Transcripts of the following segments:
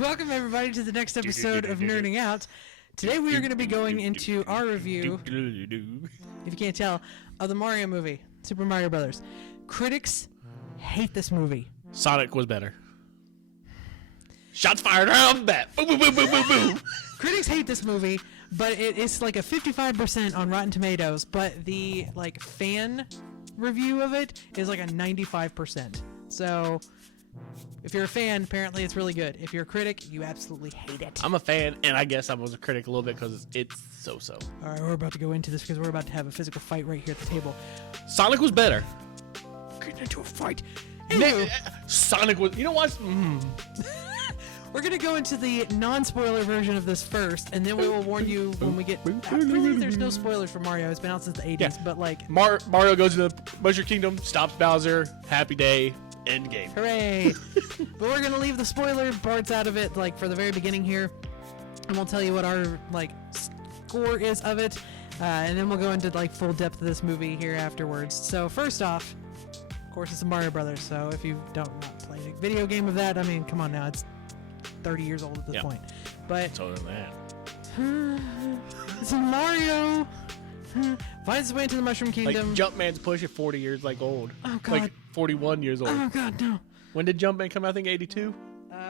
Welcome everybody to the next episode of Nerding Out. Today we are going to be going into our review, if you can't tell, of the Mario movie, Super Mario Brothers. Critics hate this movie. Sonic was better. Shots fired off the bat. Boom, boom, boom, boom, boom, boom. Critics hate this movie, but it's like a 55% on Rotten Tomatoes, but the fan review of it is like a 95%. So if you're a fan, apparently it's really good. If you're a critic, you absolutely hate it. I'm a fan, and I guess I was a critic a little bit because it's so-so. All right, we're about to go into this because we're about to have a physical fight right here at the table. Sonic was better. Getting into a fight. Sonic was... You know what? We're going to go into the non-spoiler version of this first, and then we will warn you when we get... Really, there's no spoilers for Mario. It's been out since the 80s, Yeah. but like... Mario goes to the Mushroom Kingdom, stops Bowser, happy day, end game. Hooray! But we're going to leave the spoiler parts out of it, like, for the very beginning here, and we'll tell you what our, score is of it, and then we'll go into, full depth of this movie here afterwards. So, first off, of course, it's a Mario Brothers, so if you don't not play a video game of that, I mean, come on now, it's 30 years old at this point. But So than that. it's a Mario. Finds his way into the Mushroom Kingdom. Jumpman's pushing 40 years old. Oh, God. 41 years old. Oh, God, no. When did Jumpman come out? I think 82?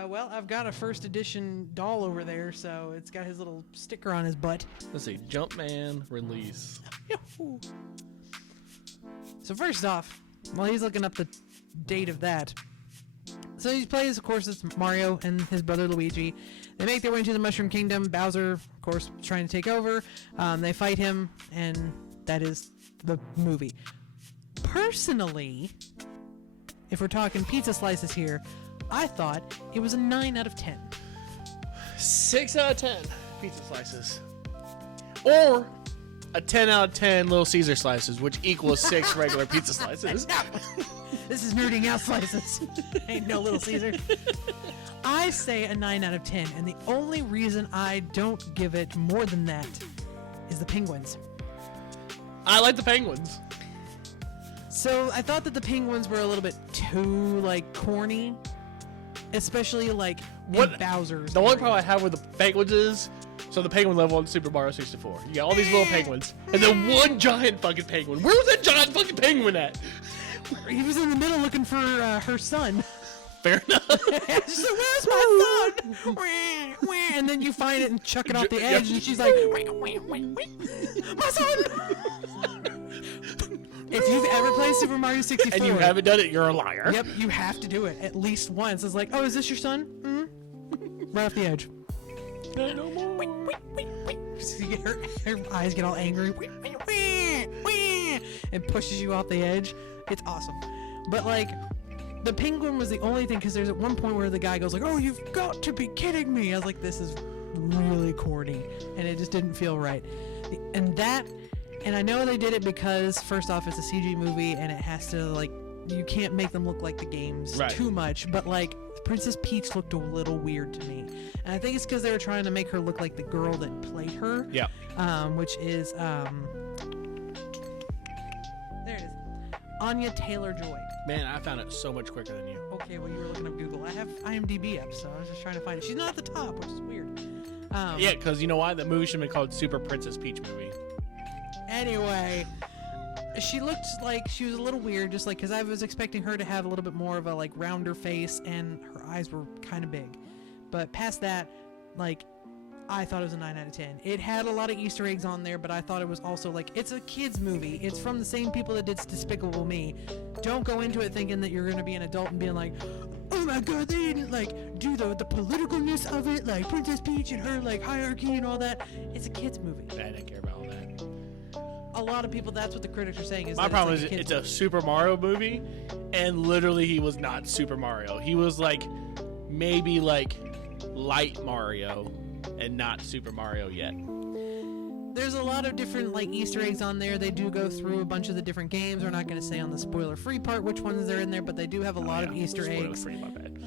Well, I've got a first edition doll over there, so it's got his little sticker on his butt. Let's see. Jumpman release. Yahoo! So first off, while he's looking up the date of that, so he plays, of course, it's Mario and his brother Luigi. They make their way into the Mushroom Kingdom. Bowser, of course, trying to take over. They fight him, and that is the movie. Personally, if we're talking pizza slices here, I thought it was a 9 out of 10. 6 out of 10 pizza slices. Or a 10 out of 10 Little Caesar slices, which equals 6 regular pizza slices. This is Nerding Out slices. Ain't no Little Caesar. I say a 9 out of 10, and the only reason I don't give it more than that is the penguins. I like the penguins. So I thought that the penguins were a little bit too, corny. Especially, in Bowser's. The only problem I have with the penguins is, so the penguin level in Super Mario 64. You got all these little penguins, and then one giant fucking penguin. Where was that giant fucking penguin at? He was in the middle looking for her son. Fair enough. She's like, where's my son? And then you find it and chuck it off the edge, and she's like, my son! If you've ever played Super Mario 64... And you haven't done it, you're a liar. Yep, you have to do it at least once. It's like, oh, is this your son? Mm-hmm. Right off the edge. No more. Her eyes get all angry. And pushes you off the edge. It's awesome. But, the penguin was the only thing, because there's at one point where the guy goes oh, you've got to be kidding me. I was like, this is really corny. And it just didn't feel right. And I know they did it because, first off, it's a CG movie, and it has to, you can't make them look like the games too much. But, Princess Peach looked a little weird to me. And I think it's because they were trying to make her look like the girl that played her. Yeah. Which is, there it is. Anya Taylor-Joy. Man, I found it so much quicker than you. Okay, well, you were looking up Google. I have IMDb up, so I was just trying to find it. She's not at the top, which is weird. Yeah, because you know why? The movie should have been called Super Princess Peach Movie. Anyway, she looked like she was a little weird, just because I was expecting her to have a little bit more of a rounder face, and her eyes were kind of big. But past that, I thought it was a 9 out of 10. It had a lot of Easter eggs on there, but I thought it was also it's a kids movie. It's from the same people that did Despicable Me. Don't go into it thinking that you're going to be an adult and being like, oh my god, they didn't do the politicalness of it, Princess Peach and her hierarchy and all that. It's a kids movie. I didn't care about all that. A lot of people, that's what the critics are saying. My problem is it's a Super Mario movie, and literally he was not Super Mario. He was maybe light Mario, and not Super Mario yet. There's a lot of different Easter eggs on there. They do go through a bunch of the different games. We're not going to say on the spoiler-free part which ones are in there, but they do have a lot of Easter eggs. Spoiler-free, my bad.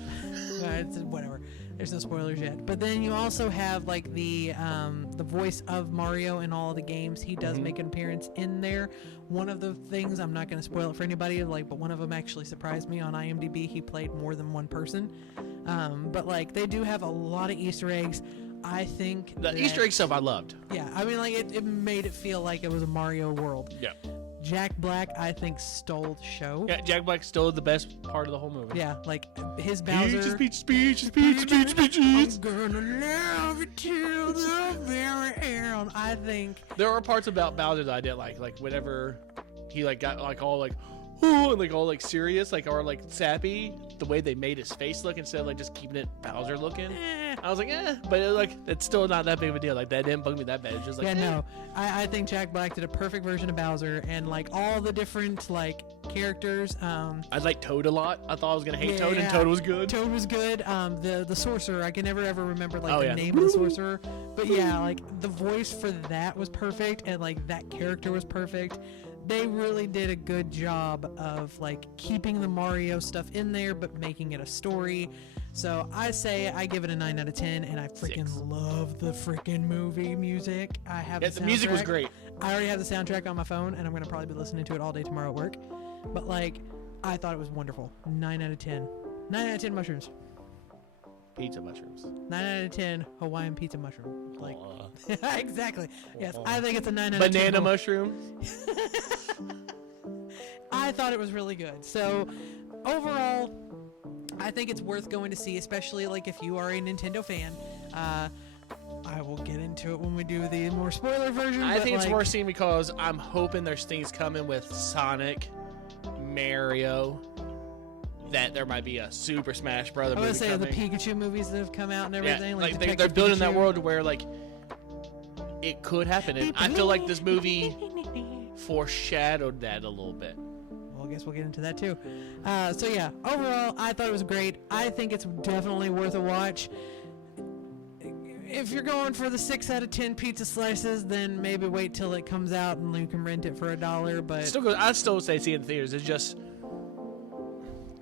It's whatever. There's no spoilers yet. But then you also have like the voice of Mario in all of the games. He does make an appearance in there. One of the things, I'm not going to spoil it for anybody, like, but one of them actually surprised me on IMDb. He played more than one person. But like they do have a lot of Easter eggs. I think the Easter egg stuff I loved. Yeah, I mean, like it made it feel like it was a Mario world. Yeah. Jack Black, I think, stole the show. Yeah, Jack Black stole the best part of the whole movie. Yeah, like his Bowser. Peaches. I'm gonna love it till the very end. I think there were parts about Bowser that I didn't like whenever he like got like all like, ooh, and like all like serious, like or like sappy. The way they made his face look instead of like just keeping it Bowser looking. I was like, but it was like it's still not that big of a deal. Like that didn't bug me that bad. It's just like, no. I think Jack Black did a perfect version of Bowser, and like all the different like characters. I liked Toad a lot. I thought I was gonna hate Toad, and Toad was good. Toad was good. The sorcerer, I can never ever remember like the name of the sorcerer, but yeah, like the voice for that was perfect, and like that character was perfect. They really did a good job of like keeping the Mario stuff in there, but making it a story. So I say I give it a 9 out of 10, and I freaking love the freaking movie music. I have the music was great. I already have the soundtrack on my phone, and I'm gonna probably be listening to it all day tomorrow at work. But like, I thought it was wonderful. 9 out of 10. 9 out of 10 mushrooms. Pizza mushrooms. 9 out of 10 Hawaiian pizza mushroom. Like, exactly. Yes, I think it's a 9 out of 10. Banana mushroom. I thought it was really good. So, overall, I think it's worth going to see, especially like if you are a Nintendo fan. I will get into it when we do the more spoiler version. I think it's worth seeing because I'm hoping there's things coming with Sonic, Mario, that there might be a Super Smash Brother movie. I was going to say coming. the Pikachu movies that have come out and everything. Yeah, like they're building that world where like it could happen. And I feel like this movie foreshadowed that a little bit. Well, I guess we'll get into that too. So yeah, overall, I thought it was great. I think it's definitely worth a watch. If you're going for the 6 out of 10 pizza slices, then maybe wait till it comes out and you can rent it for $1. But I'd still say see it in theaters. It's just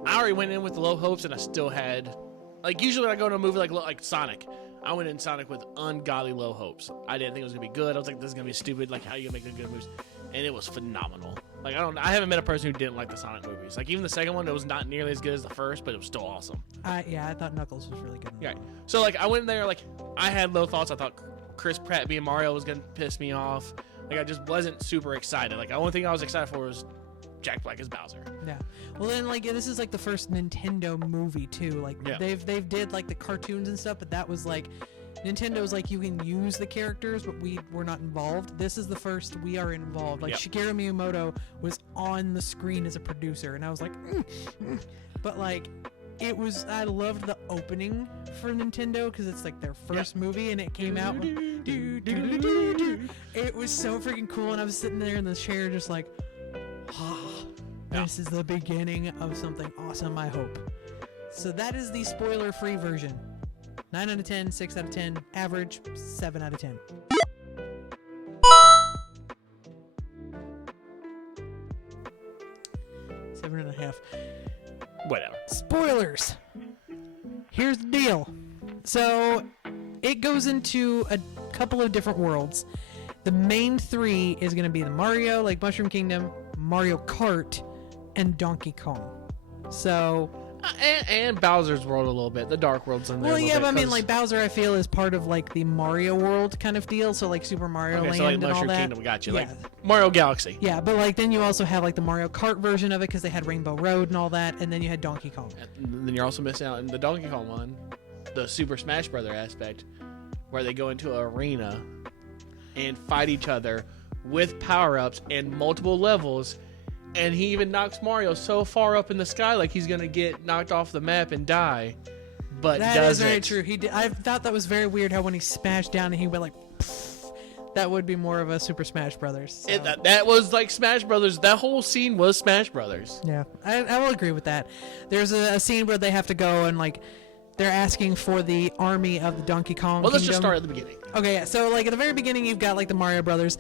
I already went in with low hopes, and I still had like usually when I go to a movie like Sonic, I went in Sonic with ungodly low hopes. I didn't think it was gonna be good. I was like, this is gonna be stupid. Like, how are you gonna make a good movies? And it was phenomenal. Like, I haven't met a person who didn't like the Sonic movies. Like, even the second one, it was not nearly as good as the first, but it was still awesome. I thought Knuckles was really good. Yeah. So like, I went in there like I had low thoughts. I thought Chris Pratt being Mario was gonna piss me off. Like, I just wasn't super excited. Like, the only thing I was excited for was Jack Black as Bowser. Yeah. Well, then like this is like the first Nintendo movie too. Like they've did like the cartoons and stuff, but that was like Nintendo's like you can use the characters, but we were not involved. This is the first we are involved. Like Shigeru Miyamoto was on the screen as a producer, and I was like, but like it was. I loved the opening for Nintendo because it's like their first movie, and it came out. It was so freaking cool, and I was sitting there in the chair just like, this is the beginning of something awesome, I hope. So that is the spoiler-free version. 9 out of 10, 6 out of 10, average 7 out of 10. Seven and a half. Whatever. Spoilers. Here's the deal. So it goes into a couple of different worlds. The main three is going to be the Mario, like Mushroom Kingdom, Mario Kart, and Donkey Kong. So and Bowser's world a little bit. The Dark World's in there. Well, yeah, but I mean, like Bowser, I feel is part of like the Mario world kind of deal. So like Super Mario Land so like and all Mushroom that. Kingdom, got you. Like Mario Galaxy. Yeah, but like then you also have like the Mario Kart version of it because they had Rainbow Road and all that, and then you had Donkey Kong. And then you're also missing out in the Donkey Kong one, the Super Smash Brother aspect, where they go into an arena and fight each other with power-ups and multiple levels. And he even knocks Mario so far up in the sky like he's going to get knocked off the map and die. But that doesn't. Is very true. He did. I thought that was very weird how when he smashed down and he went like, pfft, that would be more of a Super Smash Brothers. So. That was like Smash Brothers. That whole scene was Smash Brothers. Yeah, I will agree with that. There's a scene where they have to go and like they're asking for the army of the Donkey Kong Well, let's Kingdom. just start at the beginning. Okay, yeah. So like at the very beginning, you've got like the Mario Brothers.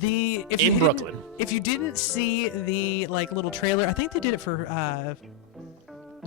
In Brooklyn. If you didn't see the like little trailer, I think they did it for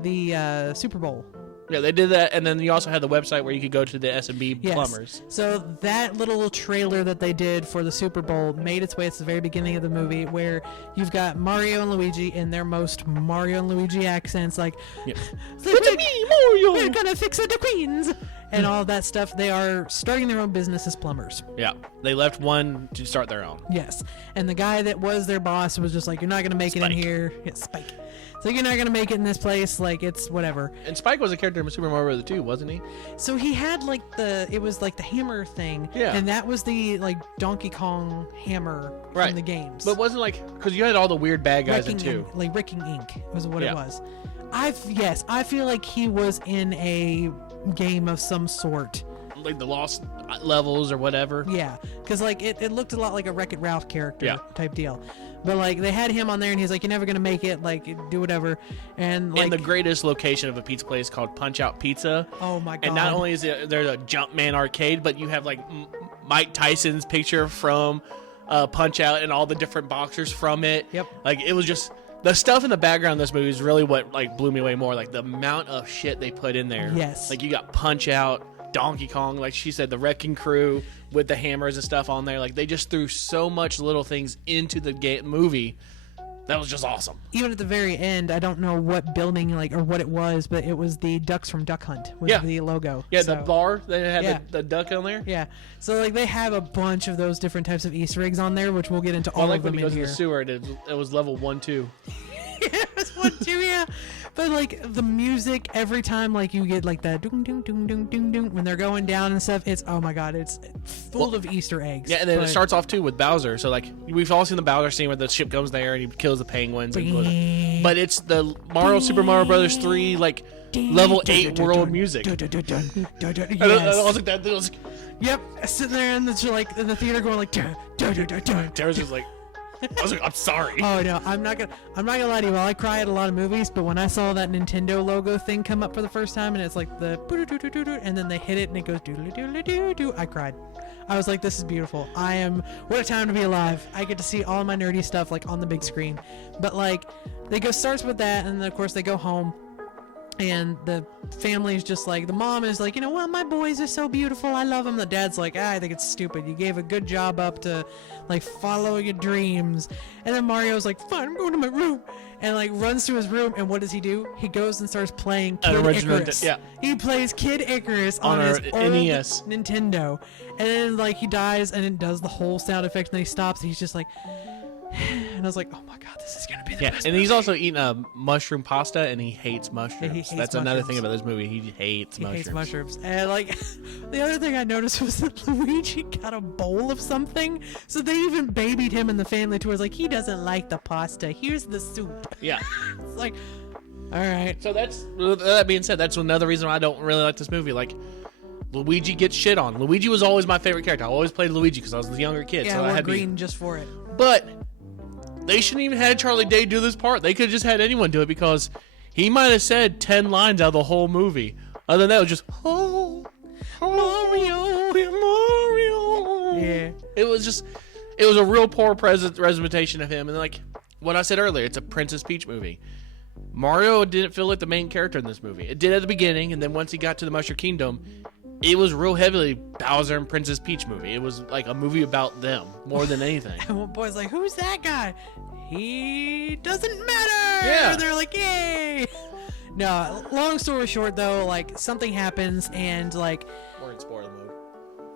the Super Bowl. Yeah, they did that, and then you also had the website where you could go to the S&B Yes. plumbers. So that little trailer that they did for the Super Bowl made its way to the very beginning of the movie, where you've got Mario and Luigi in their most Mario and Luigi accents, like, Yep. "It's me, Mario! We're gonna fix it, the queens," and all that stuff. They are starting their own business as plumbers. Yeah, they left one to start their own. Yes, and the guy that was their boss was just like, "You're not gonna make it in Spike. here." It's Spike. So you're not gonna make it in this place. Like, it's whatever. And Spike was a character in Super Mario Bros. 2, wasn't he? So he had like it was like the hammer thing. Yeah. And that was the like Donkey Kong hammer Right. from the games. But wasn't like, because you had all the weird bad guys in Wrecking 2. Ink, like Wrecking Ink was what Yeah. it was. I feel like he was in a game of some sort. Like the lost levels or whatever. Yeah, because like it looked a lot like a Wreck-It Ralph character Yeah. type deal. But like they had him on there, and he's like, "You're never gonna make it. Like, do whatever." And like, In the greatest location of a pizza place called Punch Out Pizza. oh my god! And not only is there a Jumpman arcade, but you have like Mike Tyson's picture from Punch Out and all the different boxers from it. Yep. Like it was just the stuff in the background of this movie is really what like blew me away more. Like the amount of shit they put in there. Yes. Like you got Punch Out, Donkey Kong, like she said, the Wrecking Crew with the hammers and stuff on there. Like they just threw so much little things into the movie. That was just awesome. Even at the very end, I don't know what building like or what it was, but it was the Ducks from Duck Hunt was Yeah. the logo. Yeah, So- the bar that had Yeah. the duck on there. Yeah, so like they have a bunch of those different types of Easter eggs on there, which we'll get into I all like of when them he goes in in here. the sewer. It was level 1, 2. It was one too, yeah. But like the music every time, like you get like that ding ding ding ding ding ding when they're going down and stuff. It's oh my god, it's full of Easter eggs. Yeah, and then it But- starts off too with Bowser. So like we've all seen the Bowser scene where the ship comes there and he kills the penguins. And but it's the Super Mario Brothers 3 like level 8 world music. And I was Yes. like that. I was like, Yep, sitting there in the theater going like. Tara's just like, I was like, I'm sorry. Oh no, I'm not gonna lie to you. Well, I cry at a lot of movies, but when I saw that Nintendo logo thing come up for the first time, and it's like the and then they hit it and it goes doo, I cried. I was like, this is beautiful. What a time to be alive. I get to see all my nerdy stuff like on the big screen. But like, starts with that, and then of course they go home. And the family's just like, the mom is like, well, my boys are so beautiful. I love them. The dad's like, I think it's stupid. You gave a good job up to, like, follow your dreams. And then Mario's like, fine, I'm going to my room. And, like, runs to his room. And what does he do? He goes and starts playing Kid original Icarus. yeah. He plays Kid Icarus On on his our old NES. Nintendo. And then, like, he dies and it does the whole sound effect. And then he stops and he's just like... And I was like, oh my god, this is gonna be the Yeah, best and he's movie. also eating a mushroom pasta, and he hates mushrooms. hates That's another mushrooms. thing about this movie. He hates He mushrooms. hates mushrooms. And like, the other thing I noticed was that Luigi got a bowl of something. So they even babied him in the family to where it's like, he doesn't like the pasta. Here's the soup. Yeah. It's like, all right. So that being said, that's another reason why I don't really like this movie. Like, Luigi gets shit on. Luigi was always my favorite character. I always played Luigi because I was a younger kid. Yeah, so I I wore had green just for it. But they shouldn't even had Charlie Day do this part. They could have just had anyone do it because he might have said 10 lines out of the whole movie. Other than that, it was just, oh, Mario. Yeah. It was a real poor representation of him. And like what I said earlier, it's a Princess Peach movie. Mario didn't feel like the main character in this movie. It did at the beginning, and then once he got to the Mushroom Kingdom, it was real heavily Bowser and Princess Peach movie. It was like a movie about them more than anything. And one boy's like, who's that guy? He doesn't matter. Yeah. And they're like, yay. No, long story short, though, like, something happens, and, like, We're in spoiler mode.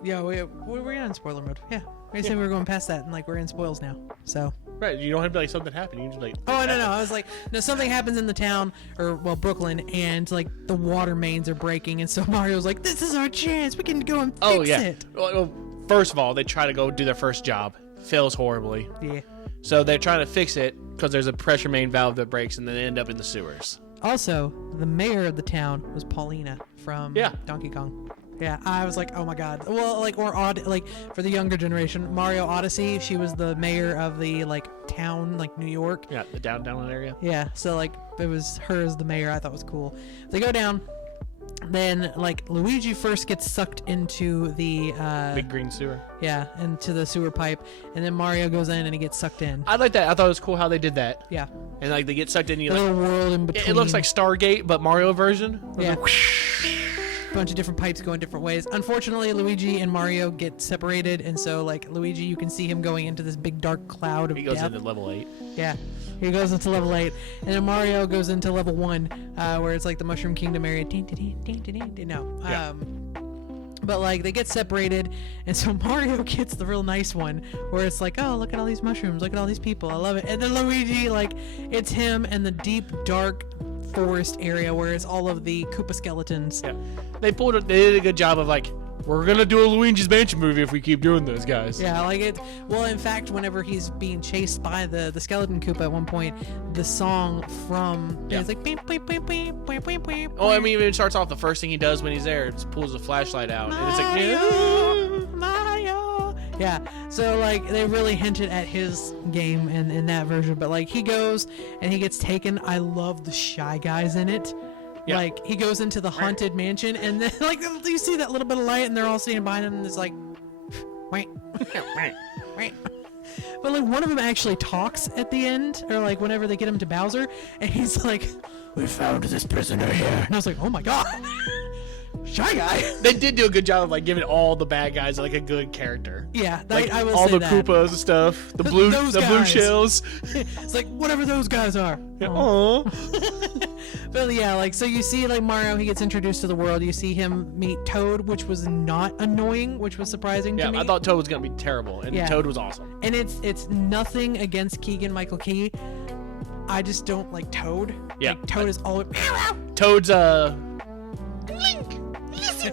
yeah, we're in spoiler mode. Yeah. We said we were going past that, and, like, we're in spoils now. So. Right, you don't have to be like something happened. You can just like. Oh, no. I was like, no, something happens in the town, or, well, Brooklyn, and, like, the water mains are breaking, and so Mario's like, this is our chance. We can go and fix it. Well, first of all, they try to go do their first job. Fails horribly. Yeah. So they're trying to fix it because there's a pressure main valve that breaks, and then they end up in the sewers. Also, the mayor of the town was Paulina from Yeah. Donkey Kong. Yeah, I was like, oh my god. Well, like, like for the younger generation, Mario Odyssey, she was the mayor of the like town, like New York. Yeah, the downtown area. Yeah, so like it was her as the mayor. I thought was cool. They go down, Then like Luigi first gets sucked into the Big green sewer. yeah, into the sewer pipe, and then Mario goes in and he gets sucked in. I like that. I thought it was cool how they did that. Yeah, And like they get sucked in. You the like, little world in between. it looks like Stargate, but Mario version. Yeah. A bunch of different pipes going different ways. Unfortunately, Luigi and Mario get separated, and so like Luigi, you can see him going into this big dark cloud of He goes death. into level 8. Yeah, he goes into level 8, and then Mario goes into level 1, where it's like the Mushroom Kingdom area. No, Yeah. but like they get separated, and so Mario gets the real nice one, where it's like, oh, look at all these mushrooms, look at all these people, I love it. And then Luigi, like, it's him and the deep dark forest area where it's all of the Koopa skeletons. Yeah. They did a good job of like, we're gonna do a Luigi's Mansion movie if we keep doing this, guys. Yeah, like it. Well, in fact, whenever he's being chased by the skeleton Koopa at one point, the song from it's like beep beep beep beep beep beep beep. Oh, I mean, it starts off the first thing he does when he's there, is pulls the flashlight out, and it's like, Mario, Mario. Yeah, so like they really hinted at his game in that version, but like he goes and he gets taken. I love the Shy Guys in it. Yeah. Like he goes into the haunted mansion, and then like you see that little bit of light, and they're all standing behind him, and it's like, wait, wait. But like one of them actually talks at the end, or like whenever they get him to Bowser, and he's like, "We found this prisoner here," and I was like, "Oh my god." Shy Guy. They did do a good job of like giving all the bad guys like a good character. Yeah, Like I will all say the that. Koopas and stuff, the blue Those blue guys. shells. It's like whatever those guys are. Yeah, Aw. aw. But yeah, like so you see like Mario, he gets introduced to the world. You see him meet Toad, which was not annoying, which was surprising Yeah, to me. I thought Toad was gonna be terrible, and Yeah. Toad was awesome. And it's nothing against Keegan-Michael Key. I just don't like Toad. Yeah. Like, Toad is always Toad's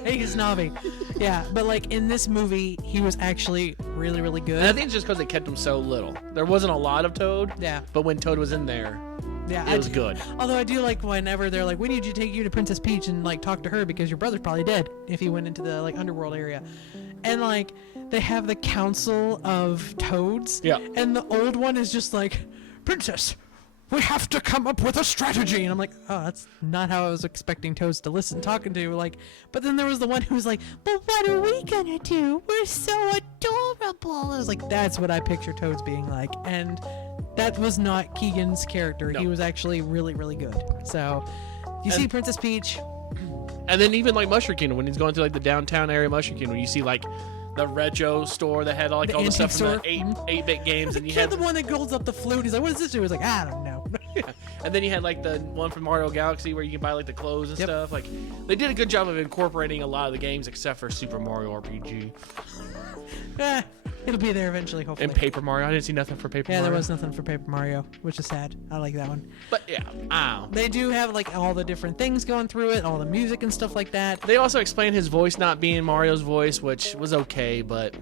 he's snobby. Yeah, but like in this movie, he was actually really, really good. and I think it's just because they kept him so little. There wasn't a lot of Toad, yeah, but when Toad was in there, yeah, it was good. Although I do like whenever they're like, we need you to take you to Princess Peach and like talk to her because your brother's probably dead if he went into the like underworld area. And like they have the council of toads. Yeah. And the old one is just like, Princess, we have to come up with a strategy. And I'm like, oh, that's not how I was expecting Toads to listen, talking to. Like, but then there was the one who was like, but what are we gonna do? We're so adorable. I was like, that's what I picture Toads being like. And that was not Keegan's character. No. He was actually really, really good. So you see Princess Peach. And then even like Mushroom Kingdom, when he's going to like the downtown area of Mushroom Kingdom, you see like the retro store that had like The all the stuff antique from the store. 8-bit games, and you Yeah, had the one that holds up the flute. He's like, what does this do? He's like, I don't know. and then you had like the one from Mario Galaxy where you can buy like the clothes and Yep. stuff. Like they did a good job of incorporating a lot of the games except for Super Mario RPG It'll be there eventually, hopefully. and Paper Mario. I didn't see nothing for Paper Yeah, Mario. there was nothing for Paper Mario, which is sad. I like that one. But yeah, ow. They do have like all the different things going through it, all the music and stuff like that. They also explained his voice not being Mario's voice, which was okay, but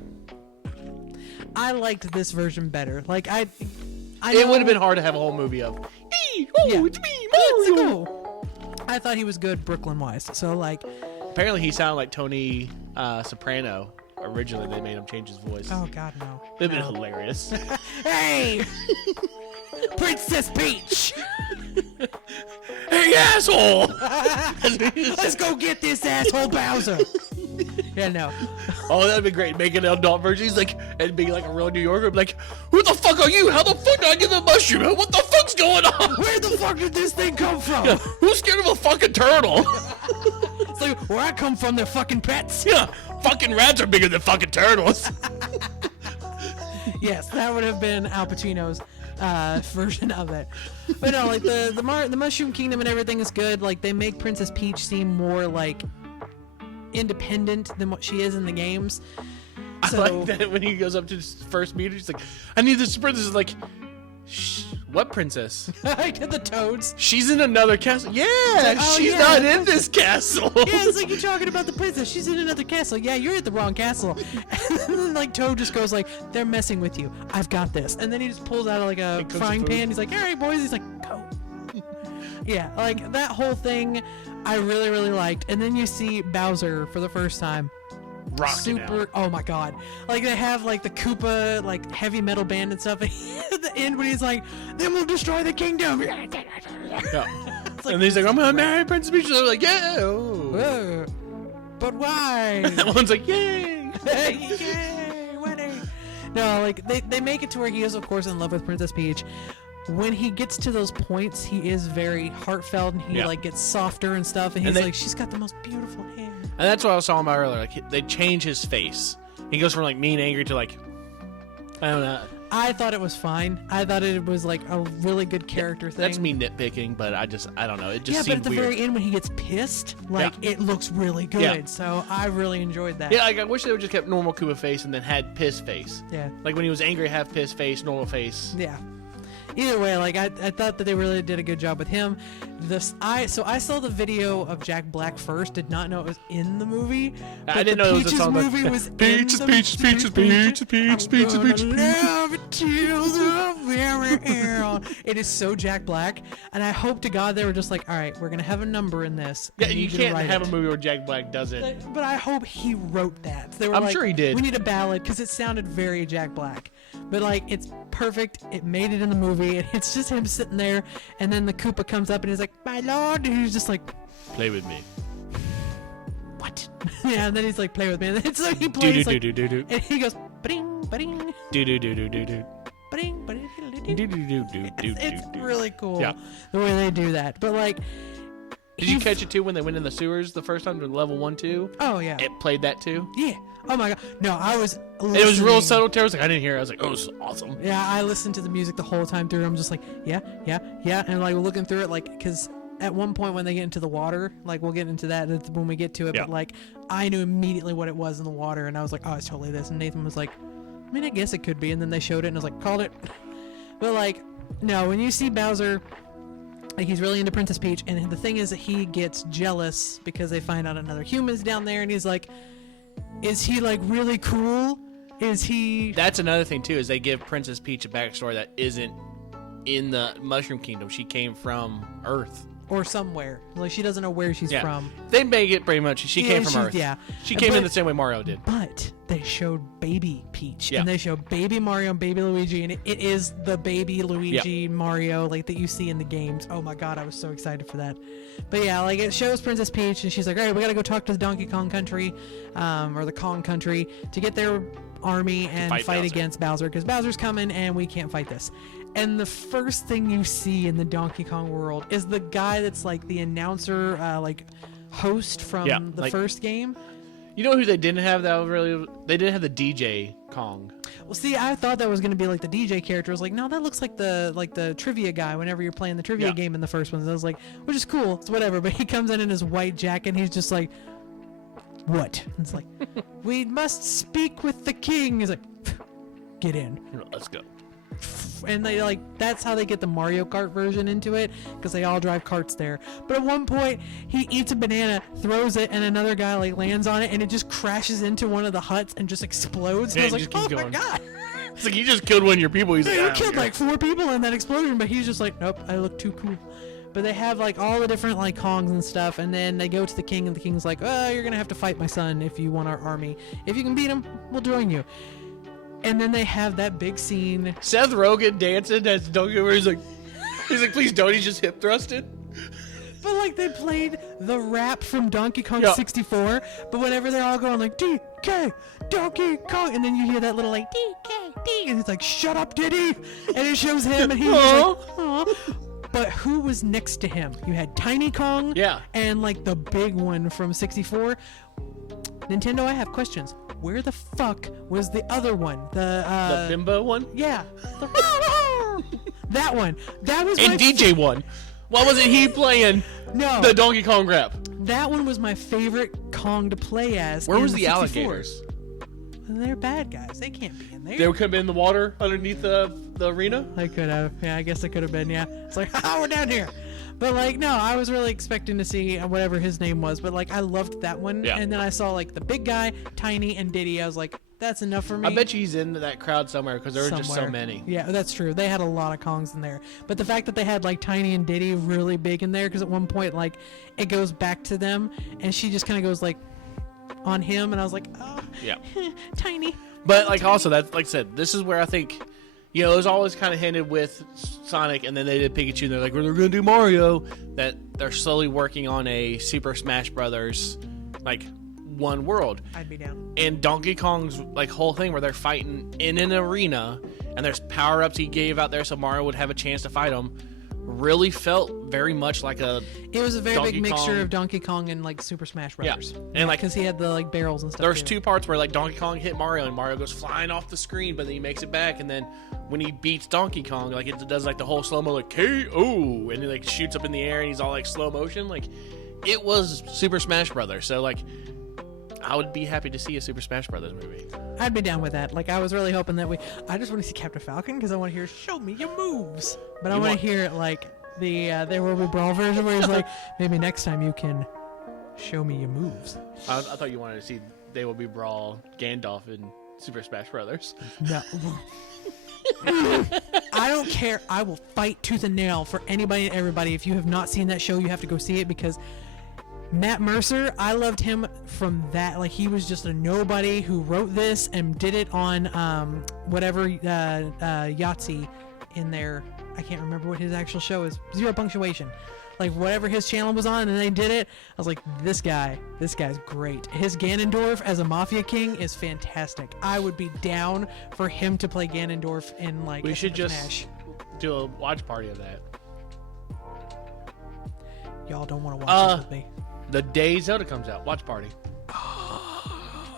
I liked this version better. Like I it know- would have been hard to have a whole movie of. "Hey, oh, Yeah. it's me, Let's Mario." go. I thought he was good Brooklyn wise. So like, Apparently, he sounded like Tony Soprano. Originally, they made him change his voice. oh god no. It'd been No. hilarious. Hey, Princess Peach, Hey, asshole! let's go get this asshole Bowser. Yeah, no. Oh, that'd be great. Make an adult version. He's like, and being like a real New Yorker, be like, who the fuck are you? How the fuck did I get the mushroom? What the fuck's going on? Where the fuck did this thing come from? Yeah, who's scared of a fucking turtle? It's like where I come from, they're fucking pets. Yeah, fucking rats are bigger than fucking turtles. Yes, that would have been Al Pacino's version of it. But no, like the Mushroom Kingdom and everything is good. Like they make Princess Peach seem more like independent than what she is in the games. I So like that when he goes up to his first meeting, he's like, I need this princess. Is like, Shh, what princess? I did the Toads. She's in another castle. Yeah, like, oh, she's yeah, not the in this castle. Yeah, it's like you're talking about the princess. She's in another castle. Yeah, you're at the wrong castle. And then like Toad just goes like, they're messing with you. I've got this. And then he just pulls out like a He cooks frying the food. pan. He's like, all right, boys. He's like, go. Yeah, like that whole thing, I really, really liked. And then you see Bowser for the first time. Rocking Super. out. Oh my god! Like they have like the Koopa like heavy metal band and stuff. At the end when he's like, "Then we'll destroy the kingdom." Yeah. It's like, and he's like, I'm gonna marry Princess Peach. They're like, yeah. Oh. But why? That one's like, yay. Yay, winning. No, like they make it to where he is, of course, in love with Princess Peach. When he gets to those points, he is very heartfelt, and he like gets softer and stuff. And he's like, she's got the most beautiful hair. And that's what I was talking about earlier. Like they change his face. He goes from like mean, angry to like, I don't know. I thought it was fine. I thought it was like a really good character thing. That's me nitpicking, but I don't know. It just but seemed at the weird. very end when he gets pissed, like it looks really good. Yeah. So I really enjoyed that. Yeah, like I wish they would just kept normal Koopa face and then had piss face. Yeah. Like when he was angry, have piss face, normal face. Yeah. Either way, like I thought that they really did a good job with him. I saw the video of Jack Black first. Did not know it was in the movie. I didn't know it was a song. Movie was Peaches, Peaches, Peaches, Peaches, Peaches, Peaches, Peaches. Love it till the very end. It is so Jack Black, and I hope to God they were just like, all right, we're gonna have a number in this. Yeah, you can't have a movie where Jack Black does it. But I hope he wrote that. They were I'm like, sure he did. We need a ballad because it sounded very Jack Black. But like it's perfect. It made it in the movie, and it's just him sitting there, and then the Koopa comes up and he's like, "My lord," and he's just like, "Play with me." What? Yeah, and then he's like, "Play with me," and so he plays like, do. And he goes, "Bring, bring." Do. Bring, bring. It's really cool the way they do that. But like, did you catch it too when they went in the sewers the first time to level 1, 2? Oh yeah, it played that too. Yeah. Oh my god. No, I was listening. It was real subtle. I was like, I didn't hear it. I was like, oh, it's awesome. Yeah, I listened to the music the whole time through. I'm just like, yeah, and like looking through it, like, because at one point when they get into the water, like we'll get into that when we get to it, but like I knew immediately what it was in the water, and I was like, oh, it's totally this. And Nathan was like, I mean, I guess it could be. And then they showed it, and I was like, called it. But like, no, when you see Bowser, like he's really into Princess Peach, and the thing is that he gets jealous because they find out another human's down there, and he's like, is he like really cool? Is he? That's another thing too, is they give Princess Peach a backstory that isn't in the Mushroom Kingdom. She came from Earth. Or somewhere. Like she doesn't know where she's from. They make it pretty much. She came from Earth. Yeah. She came in the same way Mario did. But they showed baby Peach. Yeah. And they showed baby Mario and baby Luigi. And it is the baby Luigi Mario like that you see in the games. Oh my god, I was so excited for that. But yeah, like it shows Princess Peach and she's like, all right, we gotta go talk to the Donkey Kong country, or the Kong country, to get their army and fight against Bowser, because Bowser's coming and we can't fight this. And the first thing you see in the Donkey Kong world is the guy that's like the announcer, like host from the first game. You know who they didn't have? They didn't have the DJ Kong. Well, see, I thought that was going to be like the DJ character. I was like, no, that looks like the trivia guy whenever you're playing the trivia game in the first one. So I was like, which is cool, it's whatever. But he comes in his white jacket and he's just like, what? And it's like, we must speak with the king. He's like, get in. Let's go. And they like, that's how they get the Mario Kart version into it, because they all drive carts there. But at one point he eats a banana, throws it, and another guy like lands on it, and it just crashes into one of the huts and just explodes. And I was like, oh my god. It's like, you just killed one of your people. He's like, you killed like 4 people in that explosion. But he's just like, nope, I look too cool. But they have like all the different like Kongs and stuff, and then they go to the king, and the king's like, oh, you're gonna have to fight my son if you want our army. If you can beat him, we'll join you. And then they have that big scene. Seth Rogen dancing as Donkey, where he's like, please don't. He's just hip thrusted. But like they played the rap from Donkey Kong 64, but whenever they're all going like DK Donkey Kong, and then you hear that little like DK, and it's like, shut up, Diddy, and it shows him, and he's like, aw. But who was next to him? You had Tiny Kong, and like the big one from 64. Nintendo, I have questions. Where the fuck was the other one? The Bimbo one? Yeah. That one. That was and DJ one. Why wasn't he playing the Donkey Kong rap? That one was my favorite Kong to play as. Where was the 64. alligators? They're bad guys. They can't be in there. They could have been in the water underneath the arena? They could have. Yeah, I guess they could have been, yeah. It's like, haha, we're down here. But like, no, I was really expecting to see whatever his name was. But like, I loved that one. Yeah. And then I saw like the big guy, Tiny, and Diddy. I was like, that's enough for me. I bet you he's in that crowd somewhere, because there were just so many. Yeah, that's true. They had a lot of Kongs in there. But the fact that they had like Tiny and Diddy really big in there, because at one point like it goes back to them, and she just kind of goes like on him, and I was like, oh, yeah, Tiny. But like also, that's like I said, this is where I think You know, it was always kind of hinted with Sonic, and then they did Pikachu, and they're like, well, they're going to do Mario, that they're slowly working on a Super Smash Brothers, like, one world. I'd be down. And Donkey Kong's, like, whole thing where they're fighting in an arena, and there's power-ups he gave out there so Mario would have a chance to fight him, really felt very much like a It was a very Donkey big mixture Kong. of Donkey Kong and like Super Smash Brothers. Yeah. And like because he had the like barrels and stuff. there's too. two parts where like Donkey Kong hit Mario and Mario goes flying off the screen, but then he makes it back, and then when he beats Donkey Kong, like it does like the whole slow mo like KO, and he like shoots up in the air and he's all like slow motion. Like it was Super Smash Brothers. So like I would be happy to see a Super Smash Brothers movie. I'd be down with that. Like I was really hoping that I just want to see Captain Falcon because I want to hear "Show me your moves," but I want to hear it like the There Will Be Brawl version where he's like, maybe next time you can show me your moves. I thought you wanted to see They Will Be Brawl Gandalf in Super Smash Brothers. No. I don't care. I will fight tooth and nail for anybody and everybody. If you have not seen that show, you have to go see it because Matt Mercer, I loved him from that. Like he was just a nobody who wrote this and did it on whatever Yahtzee in there. I can't remember what his actual show is. Zero Punctuation. Like whatever his channel was on and they did it, I was like, this guy's great. His Ganondorf as a Mafia King is fantastic. I would be down for him to play Ganondorf in like We should just Smash. do a watch party of that. Y'all don't want to watch this with me. The day Zelda comes out, watch party.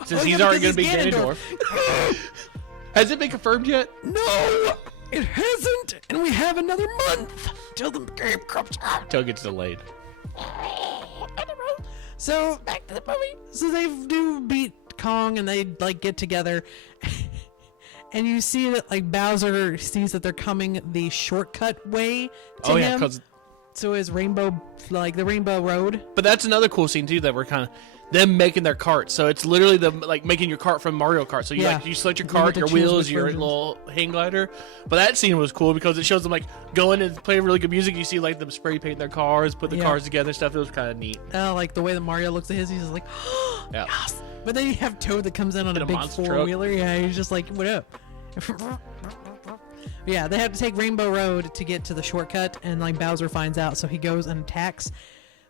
Since Oh, he's yeah, already because going to be he's Ganondorf. Has it been confirmed yet? No, it hasn't, and we have another month till the game comes out. Till it gets delayed. So back to the movie. So they do beat Kong, and they like get together, and you see that like Bowser sees that they're coming the shortcut way to Oh yeah, him. because So is Rainbow, like the Rainbow Road. but that's another cool scene too that we're kind of them making their cart. So it's literally them like making your cart from Mario Kart. So you Yeah. like you select your You cart, get to your choose wheels, which your versions. little hang glider. But that scene was cool because it shows them like going and playing really good music. You see like them spray paint their cars, put the Yeah. cars together and stuff. It was kind of neat. Like the way that Mario looks at his, he's just like, Yeah. yes. But then you have Toad that comes in on In a a big monster truck. four-wheeler. Yeah, he's just like, what up? Yeah, they have to take Rainbow Road to get to the shortcut, and like Bowser finds out, so he goes and attacks.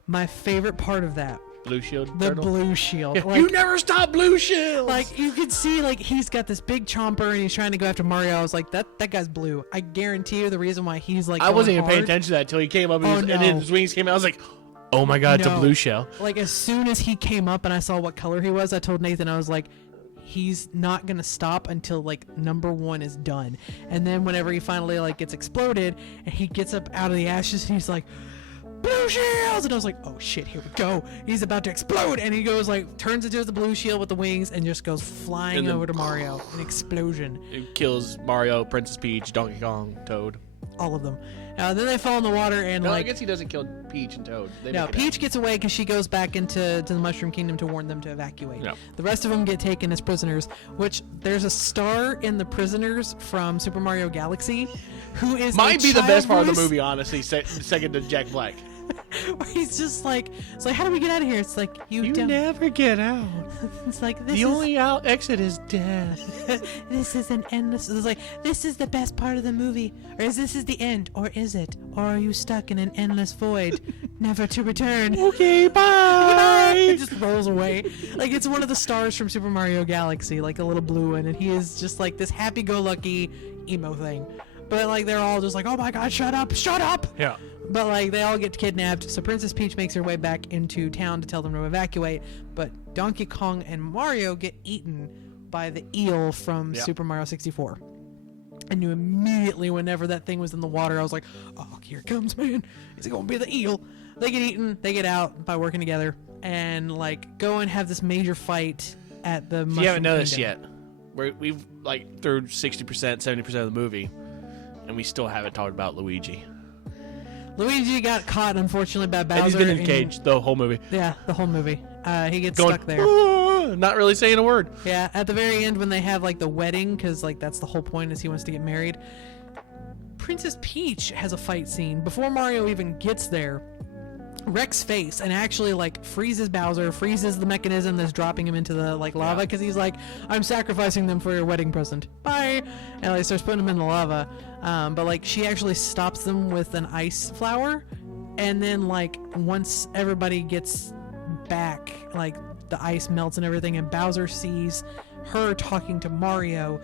My favorite part of that, Blue Shield. the turtle. blue shield. Yeah, Like, you never stop Blue Shield. like you could see, like he's got this big chomper, and he's trying to go after Mario. I was like, that guy's blue. I guarantee you, the reason why he's like, I wasn't even going paying hard- attention to that until he came up Oh, and then no. his wings came out. I was like, oh my god, it's a No. blue shell. Like as soon as he came up and I saw what color he was, I told Nathan, I was like, he's not gonna stop until like number one is done. And then whenever he finally like gets exploded and he gets up out of the ashes, he's like, blue shields, and I was like, oh shit, here we go. He's about to explode, and he goes like turns into the blue shield with the wings and just goes flying And then- over to Mario. An explosion. It kills Mario, Princess Peach, Donkey Kong, Toad. All of them. Then they fall in the water and No, I like guess he doesn't kill Peach and Toad. They no, make it Peach gets away because she goes back into the Mushroom Kingdom to warn them to evacuate. Yeah. The rest of them get taken as prisoners, which there's a star in the prisoners from Super Mario Galaxy who is Might a be the best child part of the voice, movie, honestly. Second to Jack Black. where he's just like, it's like, how do we get out of here? It's like, you don't. never get out. It's like, this The is, only out exit is death. this is an endless, it's like, this is the best part of the movie. Or is this the end? Or is it? Or are you stuck in an endless void, never to return? Okay, bye. It just rolls away. Like it's one of the stars from Super Mario Galaxy, like a little blue one, and he is just like this happy-go-lucky emo thing. But like they're all just like, oh my god, shut up, shut up! Yeah. But like they all get kidnapped, so Princess Peach makes her way back into town to tell them to evacuate. But Donkey Kong and Mario get eaten by the eel from Yeah. Super Mario 64. I knew immediately whenever that thing was in the water, I was like, oh, here it comes, man. Is it going to be the eel? They get eaten, they get out by working together, and like go and have this major fight at the If you haven't noticed Kingdom. yet, we've like through 60%, 70% of the movie, and we still haven't talked about Luigi. Luigi got caught, unfortunately, by Bowser. And he's been in a cage the whole movie. Yeah, the whole movie. He gets Going, stuck there. "Ah," not really saying a word. Yeah, at the very end when they have like the wedding, because like that's the whole point is he wants to get married. Princess Peach has a fight scene before Mario even gets there, Rex face and actually like freezes Bowser, freezes the mechanism that's dropping him into the like lava, because he's like, I'm sacrificing them for your wedding present, bye, and like starts putting them in the lava. But like she actually stops them with an ice flower, and then like once everybody gets back, like the ice melts and everything, and Bowser sees her talking to Mario,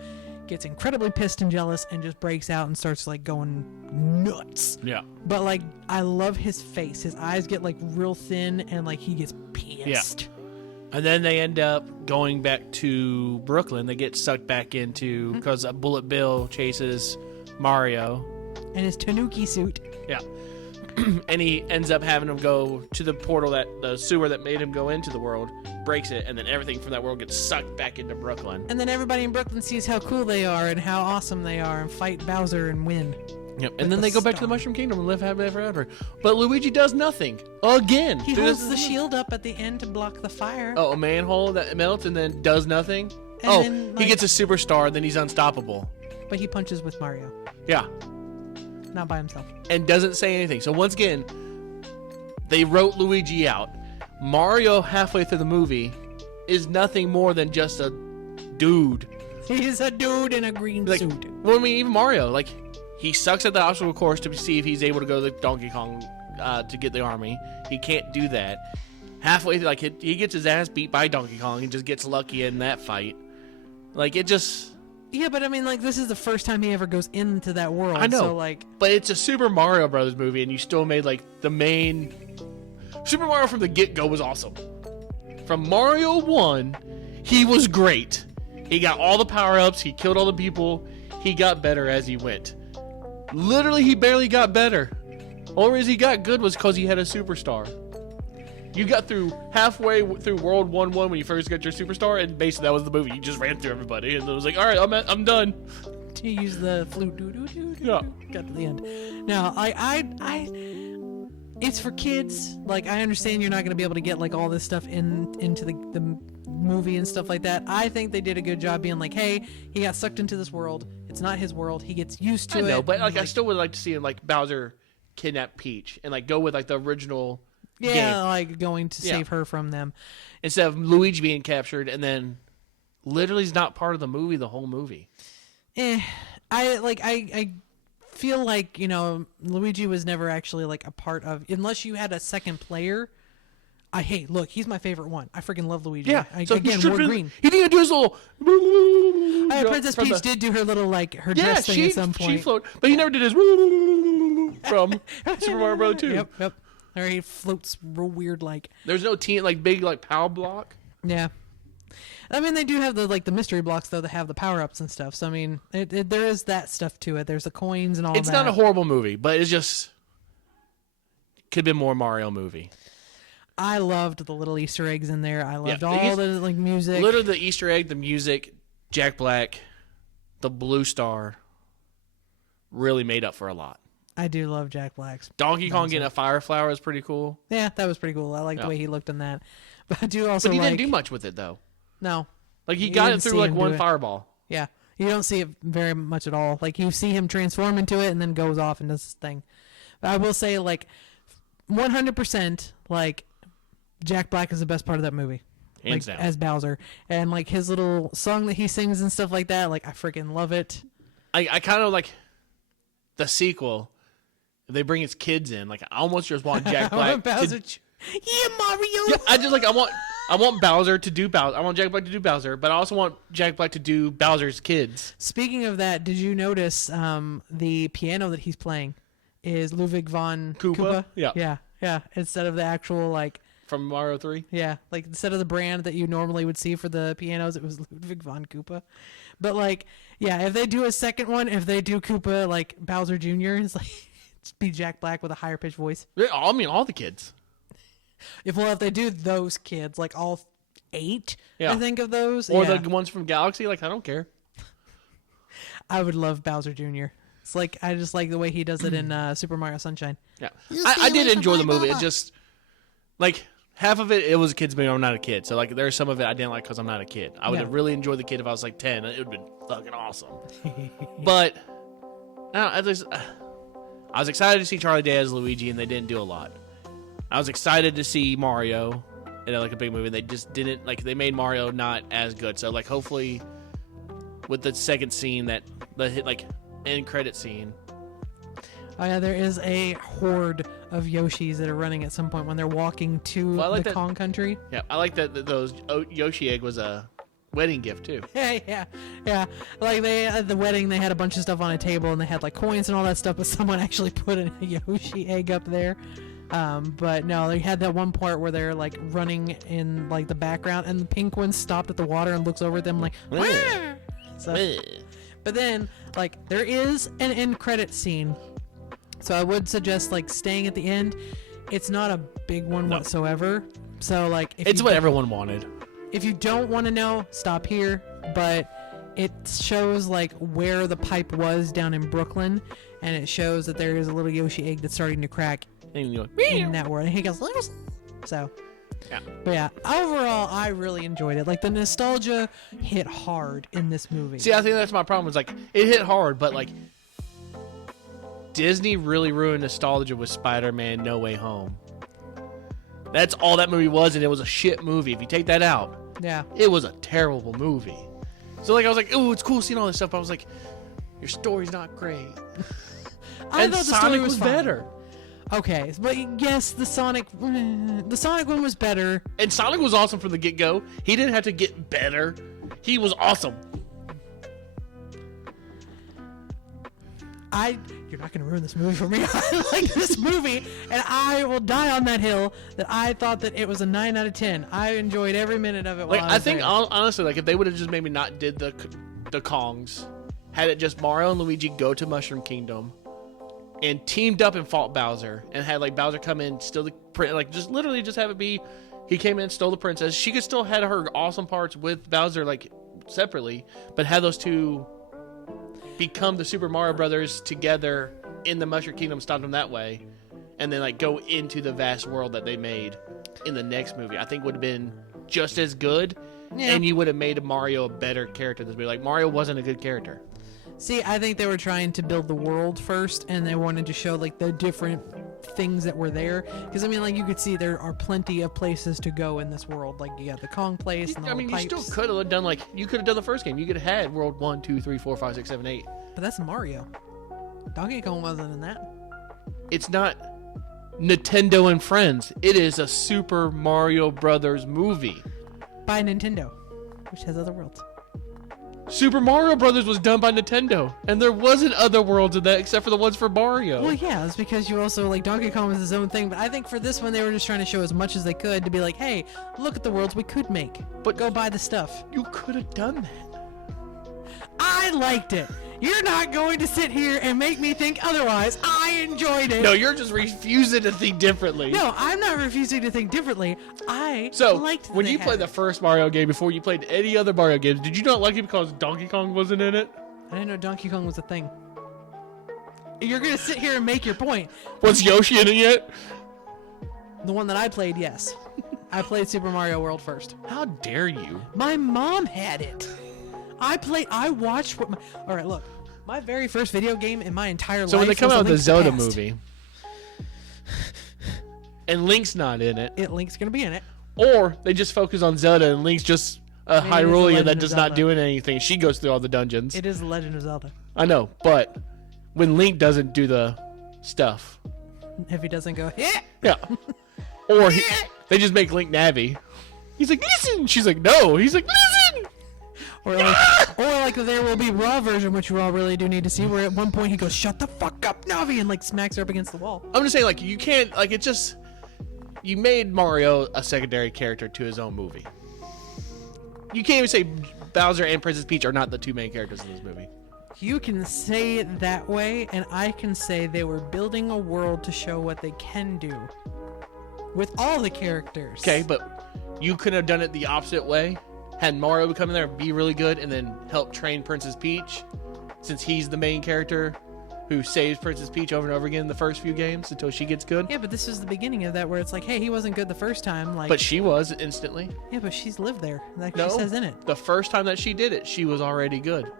gets incredibly pissed and jealous and just breaks out and starts like going nuts. Yeah. But like I love his face. His eyes get like real thin and like he gets pissed. Yeah. And then they end up going back to Brooklyn. They get sucked back into because Bullet Bill chases Mario. And his Tanuki suit. Yeah. And he ends up having him go to the portal, that the sewer that made him go into the world, breaks it, and then everything from that world gets sucked back into Brooklyn. And then everybody in Brooklyn sees how cool they are and how awesome they are and fight Bowser and win. Yep. And then they go back to the Mushroom Kingdom and live happily ever after. But Luigi does nothing. Again. He holds the shield up at the end to block the fire. Oh, a manhole that melts and then does nothing? And then, like, he gets a superstar, then he's unstoppable. But he punches with Mario. Yeah. Not by himself. And doesn't say anything. So once again, they wrote Luigi out. Mario, halfway through the movie, is nothing more than just a dude. He's a dude in a green suit. Well, I mean, even Mario, like, he sucks at the obstacle course to see if he's able to go to Donkey Kong to get the army. He can't do that. Halfway through, like, he gets his ass beat by Donkey Kong and just gets lucky in that fight. Like, it just... Yeah, but I mean, like, this is the first time he ever goes into that world. I know. So, like... But it's a Super Mario Brothers movie, and you still made, like, the main... Super Mario from the get-go was awesome. From Mario 1, he was great. He got all the power-ups, he killed all the people, he got better as he went. Literally, he barely got better. Only reason he got good was because he had a superstar. You got through halfway through World 1-1 when you first got your superstar, and basically that was the movie. You just ran through everybody, and it was like, all right, I'm done. To use the flute, Yeah. got to the end. Now, it's for kids. Like, I understand you're not going to be able to get like all this stuff into the movie and stuff like that. I think they did a good job being like, hey, he got sucked into this world. It's not his world. He gets used to it. I know, but like I still would like to see him like Bowser kidnap Peach and like go with like the original. Yeah, game. like going to save her from them. Instead of Luigi being captured and then literally is not part of the movie the whole movie. I feel like, you know, Luigi was never actually like a part of, unless you had a second player. Look, he's my favorite one. I freaking love Luigi. Yeah. Again, more green. He didn't do his little. Princess Peach did do her little like her dress thing at some point. She floated, but he never did his from Super Mario Bros. 2. Yep. Or he floats real weird like. There's no big like power block. Yeah. I mean, they do have the mystery blocks though that have the power ups and stuff. So I mean, there is that stuff to it. There's the coins and all. It's that. not a horrible movie, but it's just could be more Mario movie. I loved the little Easter eggs in there. I loved all the like music. Literally the Easter egg, the music, Jack Black, the Blue Star, really made up for a lot. I do love Jack Black's. Donkey Kong getting a fire flower is pretty cool. Yeah, that was pretty cool. I like the way he looked in that. But I do also. But he didn't do much with it though. No. Like he got it through like one fireball. Yeah, you don't see it very much at all. Like you see him transform into it and then goes off and does his thing. But I will say, like, 100%, like. Jack Black is the best part of that movie. Hands down. As Bowser. And like his little song that he sings and stuff like that, like I freaking love it. I kind of like the sequel. They bring his kids in. Like I almost just want Jack Black Bowser. Yeah, Mario. Yeah, I just like I want Bowser to do Bowser. I want Jack Black to do Bowser, but I also want Jack Black to do Bowser's kids. Speaking of that, did you notice the piano that he's playing is Ludwig von Koopa? Yeah. Yeah. Instead of the actual like from Mario 3? Yeah, like instead of the brand that you normally would see for the pianos, it was Ludwig von Koopa. But like, yeah, if they do a second one, if they do Koopa like Bowser Jr., it's like just be Jack Black with a higher pitched voice. Yeah, I mean, all the kids. If they do those kids, like all 8, I think of those. Or the ones from Galaxy, like I don't care. I would love Bowser Jr. It's like, I just like the way he does it in Super Mario Sunshine. Yeah, I did enjoy the movie. It's just, like... Half of it was a kid's movie. I'm not a kid, so like there's some of it I didn't like because I'm not a kid. I would have really enjoyed the kid if I was like 10. It would have been fucking awesome. But I was excited to see Charlie Day as Luigi, and they didn't do a lot. I was excited to see Mario in like a big movie. They just didn't like. They made Mario not as good. So like, hopefully, with the second scene that the hit like end credit scene. Oh yeah, there is a horde of Yoshis that are running at some point when they're walking to the Kong country. Yeah, I like that those Yoshi egg was a wedding gift too. Yeah. Like they at the wedding, they had a bunch of stuff on a table and they had like coins and all that stuff, but someone actually put a Yoshi egg up there. But no, they had that one part where they're like running in like the background, and the pink one stopped at the water and looks over at them like. So, but then like there is an end credit scene. So I would suggest like staying at the end. It's not a big one whatsoever. So like it's what everyone wanted. If you don't want to know, stop here. But it shows like where the pipe was down in Brooklyn, and it shows that there is a little Yoshi egg that's starting to crack in that world. And he goes, so. Yeah. But yeah, overall, I really enjoyed it. Like the nostalgia hit hard in this movie. See, I think that's my problem. Is like it hit hard, but like. Disney really ruined nostalgia with Spider-Man No Way Home. That's all that movie was, and it was a shit movie. If you take that out, yeah, it was a terrible movie. So like I was like, oh, it's cool seeing all this stuff. But I was like, your story's not great. I thought the Sonic story was better. Okay, but yes, the Sonic one was better. And Sonic was awesome from the get-go. He didn't have to get better. He was awesome. You're not going to ruin this movie for me. I like this movie, and I will die on that hill that I thought that it was a 9 out of 10. I enjoyed every minute of it. Like I think honestly, like if they would have just maybe not did the Kongs, had it just Mario and Luigi go to Mushroom Kingdom, and teamed up and fought Bowser, and had like Bowser come in, steal the like just literally just have it be, he came in, stole the princess. She could still had her awesome parts with Bowser like separately, but had those two become the Super Mario Brothers together in the Mushroom Kingdom, stop them that way, and then like go into the vast world that they made in the next movie. I think would have been just as good, and you would have made Mario a better character in this movie. Like Mario wasn't a good character. See, I think they were trying to build the world first, and they wanted to show like the different things that were there. Because I mean, like you could see there are plenty of places to go in this world. Like you got the Kong place. And you pipes. Still could have done like you could have done the first game. You could have had World 1, 2, 3, 4, 5, 6, 7, 8. But that's Mario. Donkey Kong wasn't in that. It's not Nintendo and Friends. It is a Super Mario Brothers movie by Nintendo, which has other worlds. Super Mario Brothers was done by Nintendo, and there wasn't other worlds in that except for the ones for Mario. Well, yeah, it's because you also like Donkey Kong was his own thing, but I think for this one they were just trying to show as much as they could to be like, hey, look at the worlds we could make, but go buy the stuff. You could have done that. I liked it. You're not going to sit here and make me think otherwise. I enjoyed it. No, you're just refusing to think differently. No, I'm not refusing to think differently. I liked when you played the first Mario game before you played any other Mario games, did you not like it because Donkey Kong wasn't in it? I didn't know Donkey Kong was a thing. You're going to sit here and make your point. Was Yoshi in it yet? The one that I played, yes. I played Super Mario World first. How dare you? My mom had it. I watched what all right, look. My very first video game in my entire life. So when they come out with the Zelda movie, and Link's not in it. Link's going to be in it. Or they just focus on Zelda and Link's just a Hyrulean that does not do anything. She goes through all the dungeons. It is The Legend of Zelda. I know, but when Link doesn't do the stuff. If he doesn't go, yeah. Or they just make Link Navi. He's like, listen. She's like, no. He's like, listen. Or like the There Will Be Raw version, which you all really do need to see, where at one point he goes, shut the fuck up, Navi, and like smacks her up against the wall. I'm just saying, like, you can't, like, it just, you made Mario a secondary character to his own movie. You can't even say Bowser and Princess Peach are not the two main characters in this movie. You can say it that way, and I can say they were building a world to show what they can do with all the characters. Okay, but you could have done it the opposite way. Had Mario come in there and be really good and then help train Princess Peach, since he's the main character who saves Princess Peach over and over again in the first few games until she gets good. Yeah, but this is the beginning of that where it's like, hey, he wasn't good the first time. Like, but she was instantly. Yeah, but she's lived there. Like no, she says in it. The first time that she did it, she was already good.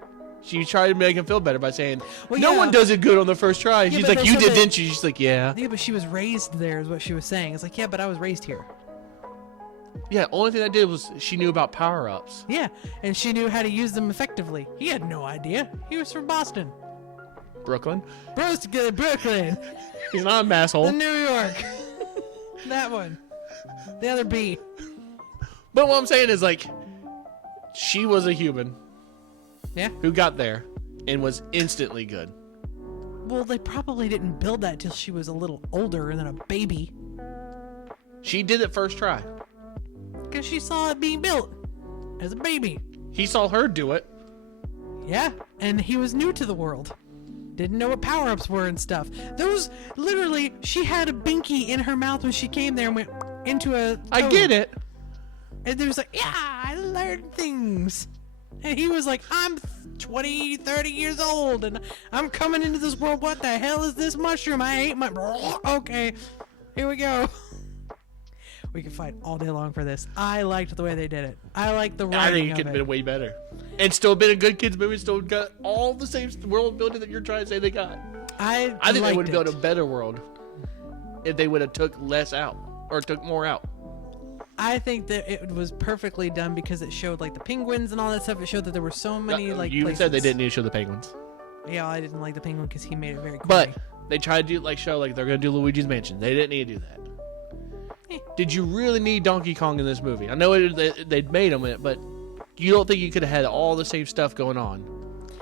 She tried to make him feel better by saying, Well, no yeah. one does it good on the first try. Yeah, She's but like, they you said did, that- didn't you? She's like, yeah. Yeah, but she was raised there, is what she was saying. It's like, yeah, but I was raised here. Yeah, only thing I did was she knew about power-ups. Yeah, and she knew how to use them effectively. He had no idea. He was from Boston. Brooklyn. Brooklyn. He's not a masshole. New York. That one. The other B. But what I'm saying is, like, she was a human Yeah. who got there and was instantly good. Well, they probably didn't build that till she was a little older and then a baby. She did it first try. Because she saw it being built as a baby. He saw her do it. Yeah, and he was new to the world. Didn't know what power-ups were and stuff. Those, literally, she had a binky in her mouth when she came there and went into a I toad. get it. And there was like, yeah, I learned things. And he was like, I'm 20, 30 years old, and I'm coming into this world. What the hell is this mushroom? I ate my... Okay, here we go. We can fight all day long for this. I liked the way they did it. I liked the I writing think it of could have it. been way better. And still been a good kids movie. Still got all the same world building that you're trying to say they got. I I think they liked would have built a it. better world if they would have took less out or took more out. I think that it was perfectly done because it showed like the penguins and all that stuff. It showed that there were so many like you places. said they didn't need to show the penguins, Yeah, I didn't like the penguin because he made it very corny. but they tried to show like they're gonna do Luigi's Mansion. They didn't need to do that. Eh. Did you really need Donkey Kong in this movie? I know they'd made him it, but you don't think you could have had all the same stuff going on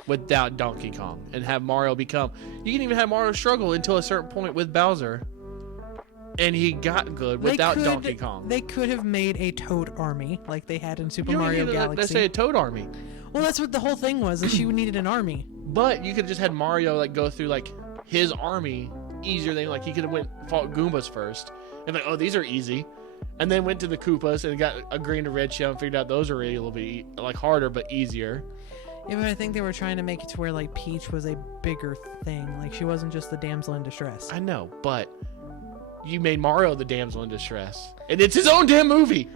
without Donkey Kong and have Mario become? You can even have Mario struggle until a certain point with Bowser, and he got good without Donkey Kong. They could have made a Toad army like they had in Super You don't Mario need to, Galaxy. let's say a Toad army, Well, that's what the whole thing was. Is she needed an army. but you could have just had Mario like go through like his army easier than like he could have went fought Goombas first and like, oh, these are easy, and then went to the Koopas and got a green to red shell and figured out those are really a little bit like harder but easier. Yeah, but I think they were trying to make it to where like Peach was a bigger thing. Like she wasn't just the damsel in distress. I know, but you made Mario the damsel in distress, and it's his own damn movie.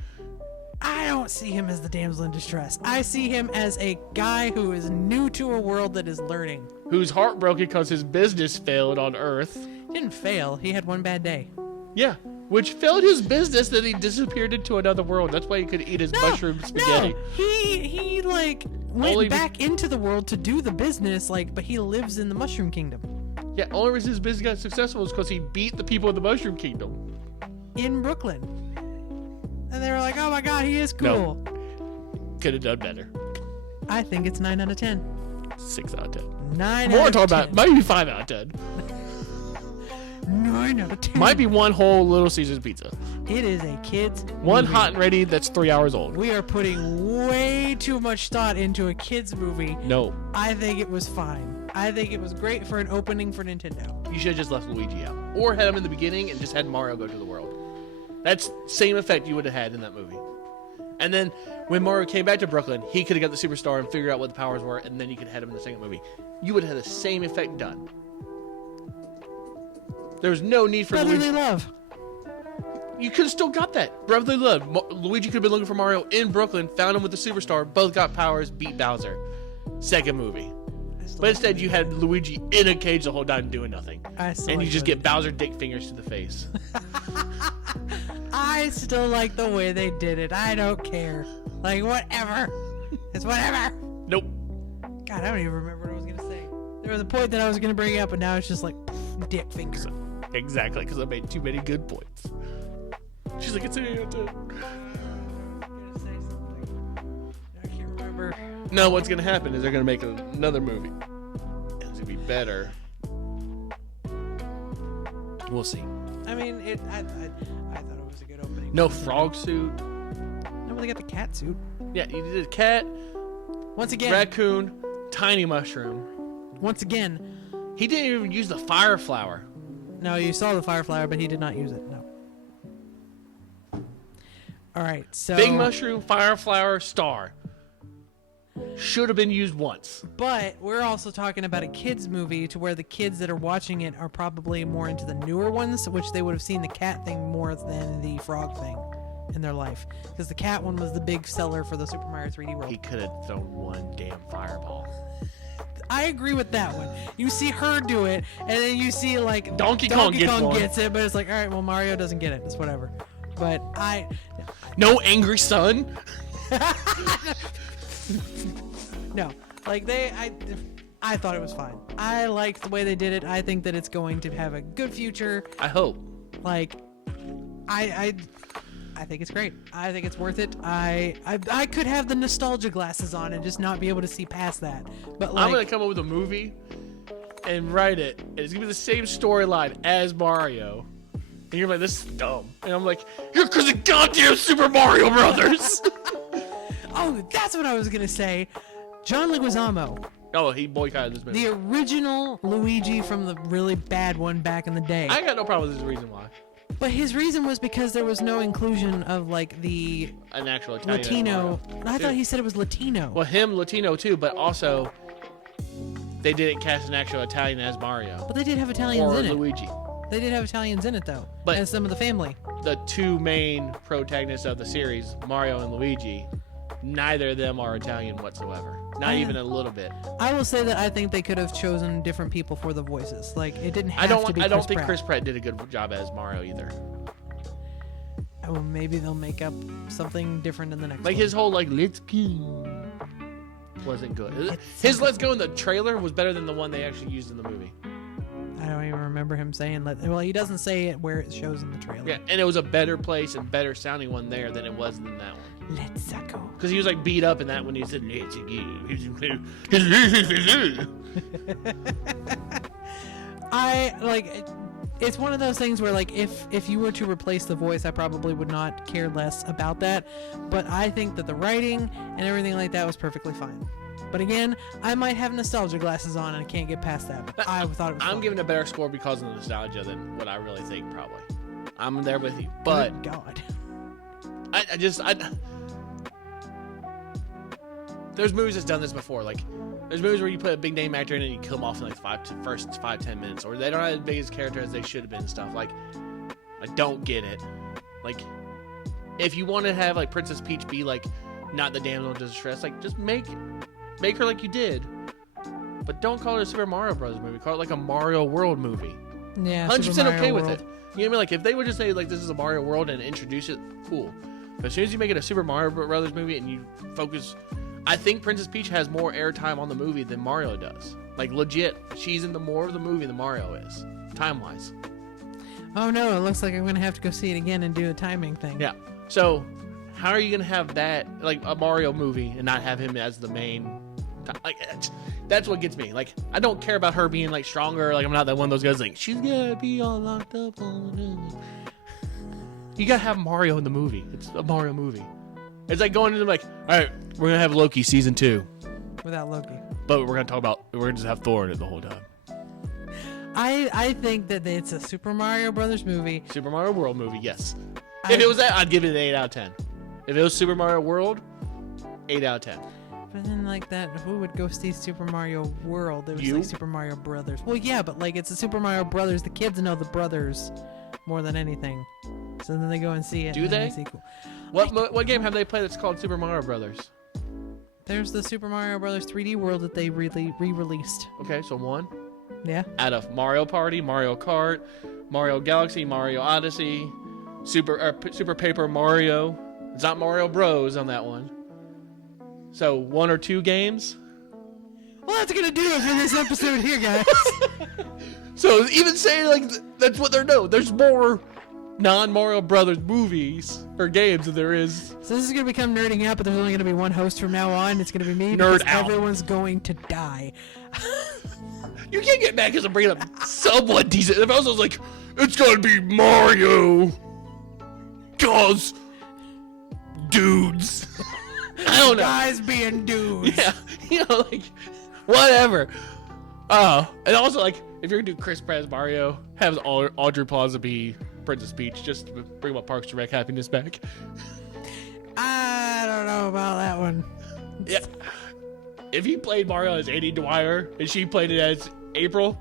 I don't see him as the damsel in distress. I see him as a guy who is new to a world that is learning. Who's heartbroken because his business failed on Earth. He didn't fail. He had one bad day. Yeah, which failed his business that he disappeared into another world. That's why he could eat his mushroom spaghetti. No, he like went Only be- back into the world to do the business, like, but he lives in the Mushroom Kingdom Yeah, only reason his business got successful is because he beat the people in the Mushroom Kingdom. in Brooklyn. And they were like, "Oh my God, he is cool." No. Could have done better. I think it's 9 out of 10. 6 out of 10. 9 More out of talking 10. about maybe 5 out of 10. 9 out of 10. Might be one whole Little Caesars pizza. It is a kid's One movie. hot and ready that's 3 hours old. We are putting way too much thought into a kid's movie. No, I think it was fine. I think it was great for an opening for Nintendo. you should have just left Luigi out, or had him in the beginning and just had Mario go to the world. That's same effect you would have had in that movie. And then when Mario came back to Brooklyn, he could have got the superstar and figured out what the powers were, and then you could have had him in the second movie. You would have had the same effect done. There was no need for Brotherly Luigi. love. You could have still got that. Brotherly love. Luigi could have been looking for Mario in Brooklyn, found him with the superstar, both got powers, beat Bowser. Second movie. But instead, you had Luigi in a cage the whole time doing nothing. And you just get Bowser dick fingers to the face. I still like the way they did it. I don't care. Like, whatever. It's whatever. Nope. God, I don't even remember what I was going to say. There was a point that I was going to bring up, and now it's just like, dick finger. Exactly, because I made too many good points. She's like, it's a... I was gonna say something. I can't remember. No, what's going to happen is they're going to make another movie. And it's going to be better. We'll see. I mean, I thought it was a good opening. No frog suit. No, but they got the cat suit. Yeah, you did a cat, Once again. raccoon, tiny mushroom. Once again. He didn't even use the fire flower. No, you saw the fire flower, but he did not use it. No. All right, so. Big mushroom, fire flower, star. Should have been used once. But we're also talking about a kids movie to where the kids that are watching it are probably more into the newer ones, which they would have seen the cat thing more than the frog thing in their life, because the cat one was the big seller for the Super Mario 3D World. He could have thrown one damn fireball. I agree with that one. You see her do it, and then you see like Donkey Kong gets it, but it's like, all right, well, Mario doesn't get it. It's whatever. But No angry son. No, like I thought it was fine. I liked the way they did it. I think that it's going to have a good future. I hope. Like, I think it's great. I think it's worth it. I could have the nostalgia glasses on and just not be able to see past that. But like, I'm gonna come up with a movie and write it, and it's gonna be the same storyline as Mario. And you're like, this is dumb. And I'm like, you're because of goddamn Super Mario Brothers. oh, that's what I was gonna say. John Leguizamo. Oh, he boycotted this movie. The original Luigi from the really bad one back in the day. I got no problem with his reason why. But his reason was because there was no inclusion of like an actual Italian Latino. I thought he said it was Latino. Well, him Latino too, but also they didn't cast an actual Italian as Mario. But they did have Italians or in it. Luigi. They did have Italians in it though, But and some of the family. The two main protagonists of the series, Mario and Luigi, neither of them are Italian whatsoever. Not even a little bit. I will say that I think they could have chosen different people for the voices. Like it didn't have to be. I don't think Chris Pratt did a good job as Mario either. Oh, maybe they'll make up something different in the next. Like one. his whole like "Let's go" wasn't good. His "Let's go" in the trailer was better than the one they actually used in the movie. I don't even remember him saying that. Well, he doesn't say it where it shows in the trailer. Yeah, and it was a better place and better sounding one there than it was in that one. Let's go. Because he was like beat up in that when he said "Let's go." I like. It's one of those things where like if you were to replace the voice, I probably would not care less about that. But I think that the writing and everything like that was perfectly fine. But again, I might have nostalgia glasses on and I can't get past that. But I thought it was I'm fun. giving a better score because of the nostalgia than what I really think. Probably, I'm there with you. But Good God. There's movies that's done this before. Like, there's movies where you put a big name actor in and you kill them off in like first 5-10 minutes, or they don't have as big as character as they should have been and stuff. Like, I don't get it. Like, if you want to have like Princess Peach be like not the damsel in distress, like just make her like you did, but don't call it a Super Mario Bros. Movie. Call it like a Mario World movie. Yeah, 100% okay with it. You know what I mean? Like if they would just say like this is a Mario World and introduce it, cool. But as soon as you make it a Super Mario Brothers movie and you focus, I think Princess Peach has more airtime on the movie than Mario does. Like legit, she's in more of the movie than Mario is, time wise. Oh no! It looks like I'm gonna have to go see it again and do a timing thing. Yeah. So how are you gonna have that like a Mario movie and not have him as the main? Like that's what gets me. Like I don't care about her being like stronger. Like I'm not that one of those guys like she's gonna be all locked up on it. You gotta have Mario in the movie. It's a Mario movie. It's like going into like, all right, we're gonna have Loki season 2, Without Loki. but we're gonna just have Thor in it the whole time. I think that it's a Super Mario Brothers movie. Super Mario World movie, yes. If it was that, I'd give it an 8 out of 10. If it was Super Mario World, 8 out of 10. But then like that, who would go see Super Mario World? There was You? like Super Mario Brothers. Well, yeah, but like it's a Super Mario Brothers. The kids know the brothers more than anything. So then they go and see it. Do and then they? Sequel. What game have they played that's called Super Mario Brothers? There's the Super Mario Brothers 3D World that they re-released. Okay, so 1. Yeah. Out of Mario Party, Mario Kart, Mario Galaxy, Mario Odyssey, Super Paper Mario. It's not Mario Bros on that one. So 1 or 2 games. Well, that's gonna do it for this episode here, guys. So even saying like that's what they're known. There's more non-Mario Brothers movies or games than there is. So this is gonna become nerding out, but there's only gonna be one host from now on. It's gonna be me. Nerd because out. Everyone's going to die. You can't get mad because I'm bringing up somewhat decent. If I was like, it's gonna be Mario, cause dudes. I don't know. Guys being dudes. Yeah, you know, like whatever. And also like if you're gonna do Chris Pratt as Mario, have Audrey Plaza be Princess Peach, just to bring my Parks and Rec happiness back. I don't know about that one. Yeah. If he played Mario as Andy Dwyer and she played it as April,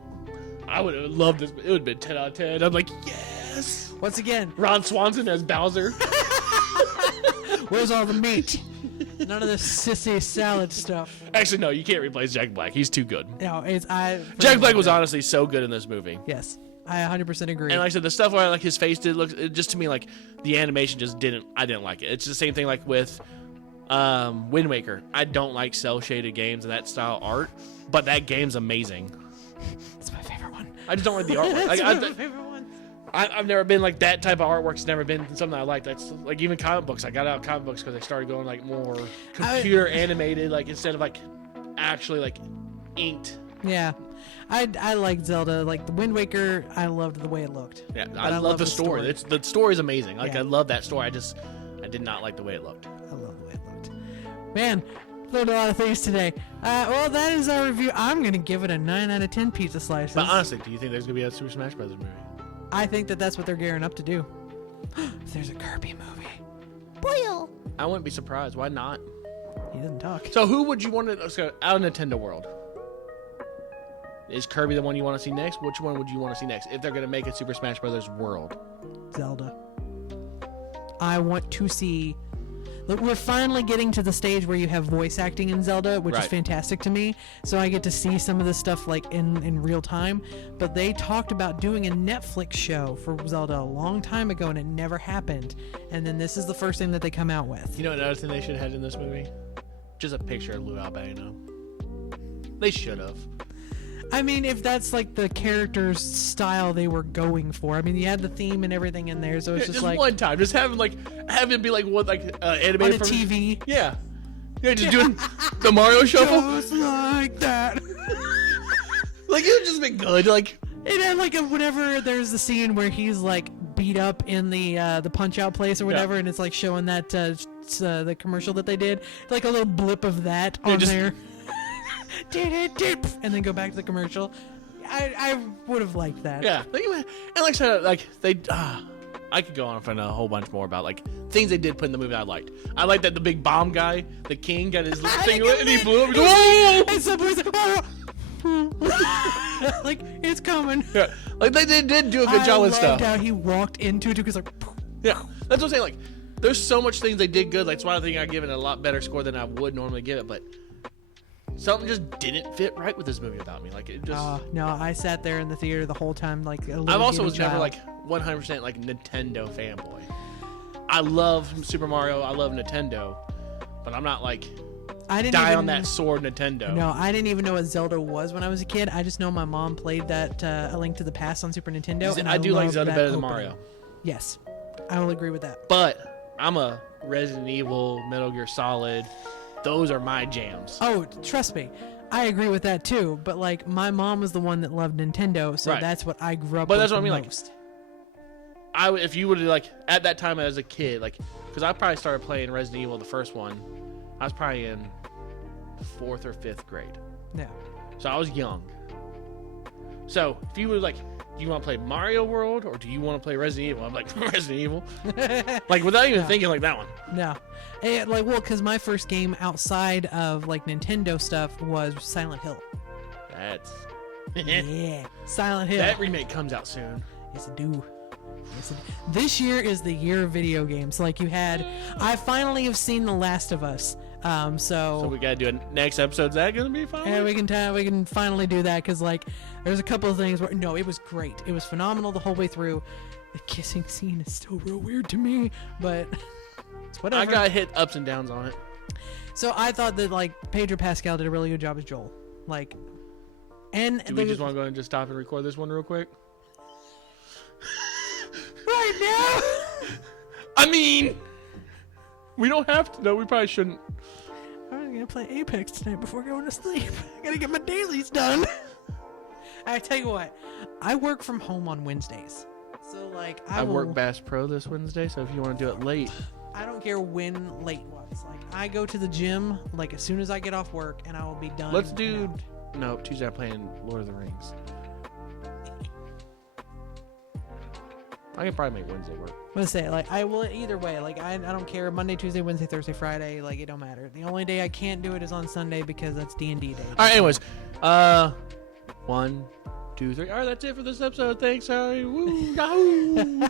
I would have loved this. It would have been 10 out of 10. I'm like, yes. Once again, Ron Swanson as Bowser. where's all the meat? None of this sissy salad stuff. Actually, no, you can't replace Jack Black. He's too good. No, Jack Black was honestly so good in this movie. Yes, I 100% agree. And like I said, the stuff where like his face did look, it just to me like the animation just I didn't like it. It's the same thing like with Wind Waker. I don't like cell shaded games and that style art, but that game's amazing. It's my favorite one. I just don't like the artwork. It's my favorite one. I've never been like that type of artwork's never been something I like. That's like even comic books. I got out of comic books because they started going like more computer animated, like instead of like actually like inked. Yeah, I like Zelda. Like the Wind Waker, I loved the way it looked. Yeah, I love the story. The story's amazing. Like Yeah. I love that story. I did not like the way it looked. I love the way it looked. Man, learned a lot of things today. Well, that is our review. I'm gonna give it a 9 out of 10 pizza slices. But honestly, do you think there's gonna be a Super Smash Bros. Movie? I think that's what they're gearing up to do. There's a Kirby movie. Boyle. I wouldn't be surprised. Why not? He doesn't talk. So who would you want to out of Nintendo World? Is Kirby the one you want to see next? Which one would you want to see next if they're going to make a Super Smash Brothers World? Zelda. I want to see. Look, we're finally getting to the stage where you have voice acting in Zelda, which is Right. fantastic to me. So I get to see some of this stuff like in real time. But they talked about doing a Netflix show for Zelda a long time ago, and it never happened. And then this is the first thing that they come out with. You know another thing they should have had in this movie? Just a picture of Lou Albano. They should have. I mean, if that's like the character's style they were going for. I mean, you had the theme and everything in there, so it's just like one time. Just have him be like what animated on a from TV. Yeah. Yeah, just doing the Mario shuffle. Just like that. Like it would just be good. Like And then, like, whenever there's the scene where he's like beat up in the punch out place or whatever, and it's like showing that the commercial that they did, like a little blip of that on just- there, and then go back to the commercial. I would have liked that. yeah. And like I said, like they. I could go on for a whole bunch more about like things they did put in the movie I liked. I like that the big bomb guy, the king, got his little thing and he blew up. Whoa! And somebody's like, oh! like it's coming. Yeah. Like they did do a good job with stuff. How he walked into it because like. Yeah, that's what I'm saying. Like, there's so much things they did good. Like, that's why I think I give it a lot better score than I would normally give it. But something just didn't fit right with this movie about me. Like, it just. No, I sat there in the theater the whole time like a little I've also giddy was never child. like 100% like Nintendo fanboy. I love Super Mario. I love Nintendo, but I'm not like I didn't die even, on that sword Nintendo. No, I didn't even know what Zelda was when I was a kid. I just know my mom played that A Link to the Past on Super Nintendo. And I do like loved Zelda that better than opening. Mario, Yes, I will agree with that. but I'm a Resident Evil, Metal Gear Solid. Those are my jams. Oh, trust me, I agree with that too. But like, my mom was the one that loved Nintendo, so Right. that's what I grew up But with that's what I mean, the like, most. If you would have like at that time as a kid, like, because I probably started playing Resident Evil, the first one, I was probably in 4th or 5th grade, Yeah. so I was young. So if you would like, do you want to play Mario World or do you want to play Resident Evil? I'm like Resident Evil, like without even thinking like that one. No. Because my first game outside of like Nintendo stuff was Silent Hill. That's Yeah, Silent Hill. that remake comes out soon. Yes, I do. This year is the year of video games. Like you had, I finally have seen The Last of Us. So we gotta do a next episode. Is that gonna be fun? Yeah, we can finally do that because like there's a couple of things where no, it was great. It was phenomenal the whole way through. The kissing scene is still real weird to me, but it's whatever. I got hit ups and downs on it. So I thought that like Pedro Pascal did a really good job as Joel. Like, and Do we just want to go and just stop and record this one real quick? right now. I mean, we don't have to. No, we probably shouldn't. I'm gonna play Apex tonight before going to sleep. I gotta get my dailies done. I tell you what, I work from home on Wednesdays, so like I work Bass Pro this Wednesday, so if you want to do it late, I don't care when late was. Like I go to the gym like as soon as I get off work, and I will be done. let's and do. out. No, Tuesday I'm playing Lord of the Rings. I can probably make Wednesday work. I'm gonna say like I will either way. Like I don't care. Monday, Tuesday, Wednesday, Thursday, Friday. Like it don't matter. The only day I can't do it is on Sunday because that's D&D day. All right. Anyways, 1, 2, 3. All right, that's it for this episode. Thanks, sorry. Woo, yahoo.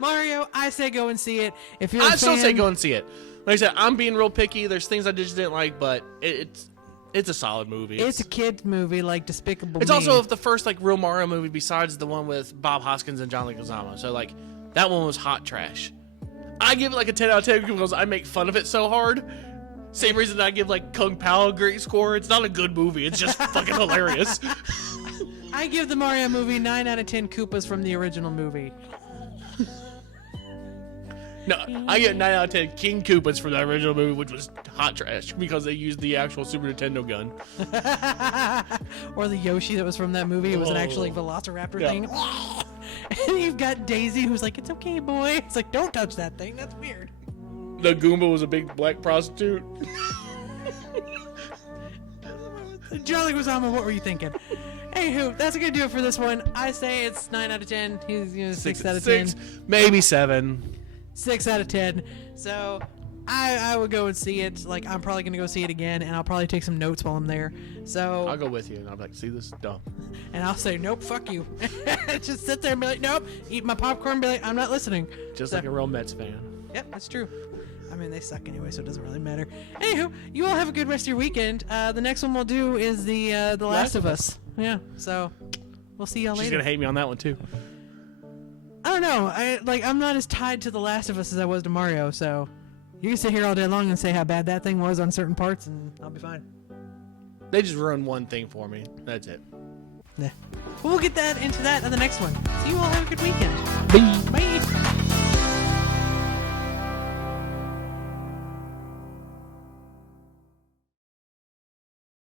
Mario, I say go and see it. If you're a I fan, still say go and see it. Like I said, I'm being real picky. There's things I just didn't like, but it's a solid movie. It's a kid's movie like Despicable It's Me. also the first like real Mario movie besides the one with Bob Hoskins and John Leguizamo. So like that one was hot trash. I give it like a 10 out of 10 because I make fun of it so hard. Same reason I give like Kung Pao a great score. It's not a good movie. It's just fucking hilarious. I give the Mario movie 9 out of 10 Koopas from the original movie. No, I get 9 out of 10 King Koopas from the original movie, which was hot trash because they used the actual Super Nintendo gun. Or the Yoshi that was from that movie. It was an actually Velociraptor thing. And you've got Daisy who's like, it's okay, boy. It's like, don't touch that thing. That's weird. The Goomba was a big black prostitute. John Leguizamo, what were you thinking? Anywho, that's going to do it for this one. I say it's 9 out of 10. He's 6 out of 10. 6, maybe 7. 6 out of 10. So I would go and see it. Like, I'm probably going to go see it again, and I'll probably take some notes while I'm there. So I'll go with you, and I'll be like, see, this is dumb. And I'll say, nope, fuck you. Just sit there and be like, nope, eat my popcorn and be like, I'm not listening. Just So- like a real Mets fan. Yep, that's true. I mean, they suck anyway, so it doesn't really matter. Anywho, you all have a good rest of your weekend. The next one we'll do is the Last of Us. Yeah, so we'll see y'all She's later. gonna hate me on that one too. I don't know. I'm not as tied to The Last of Us as I was to Mario, so you can sit here all day long and say how bad that thing was on certain parts, and I'll be fine. They just ruined one thing for me. That's it. Yeah. We'll get that into that in the next one. So you all have a good weekend. Bye. Bye.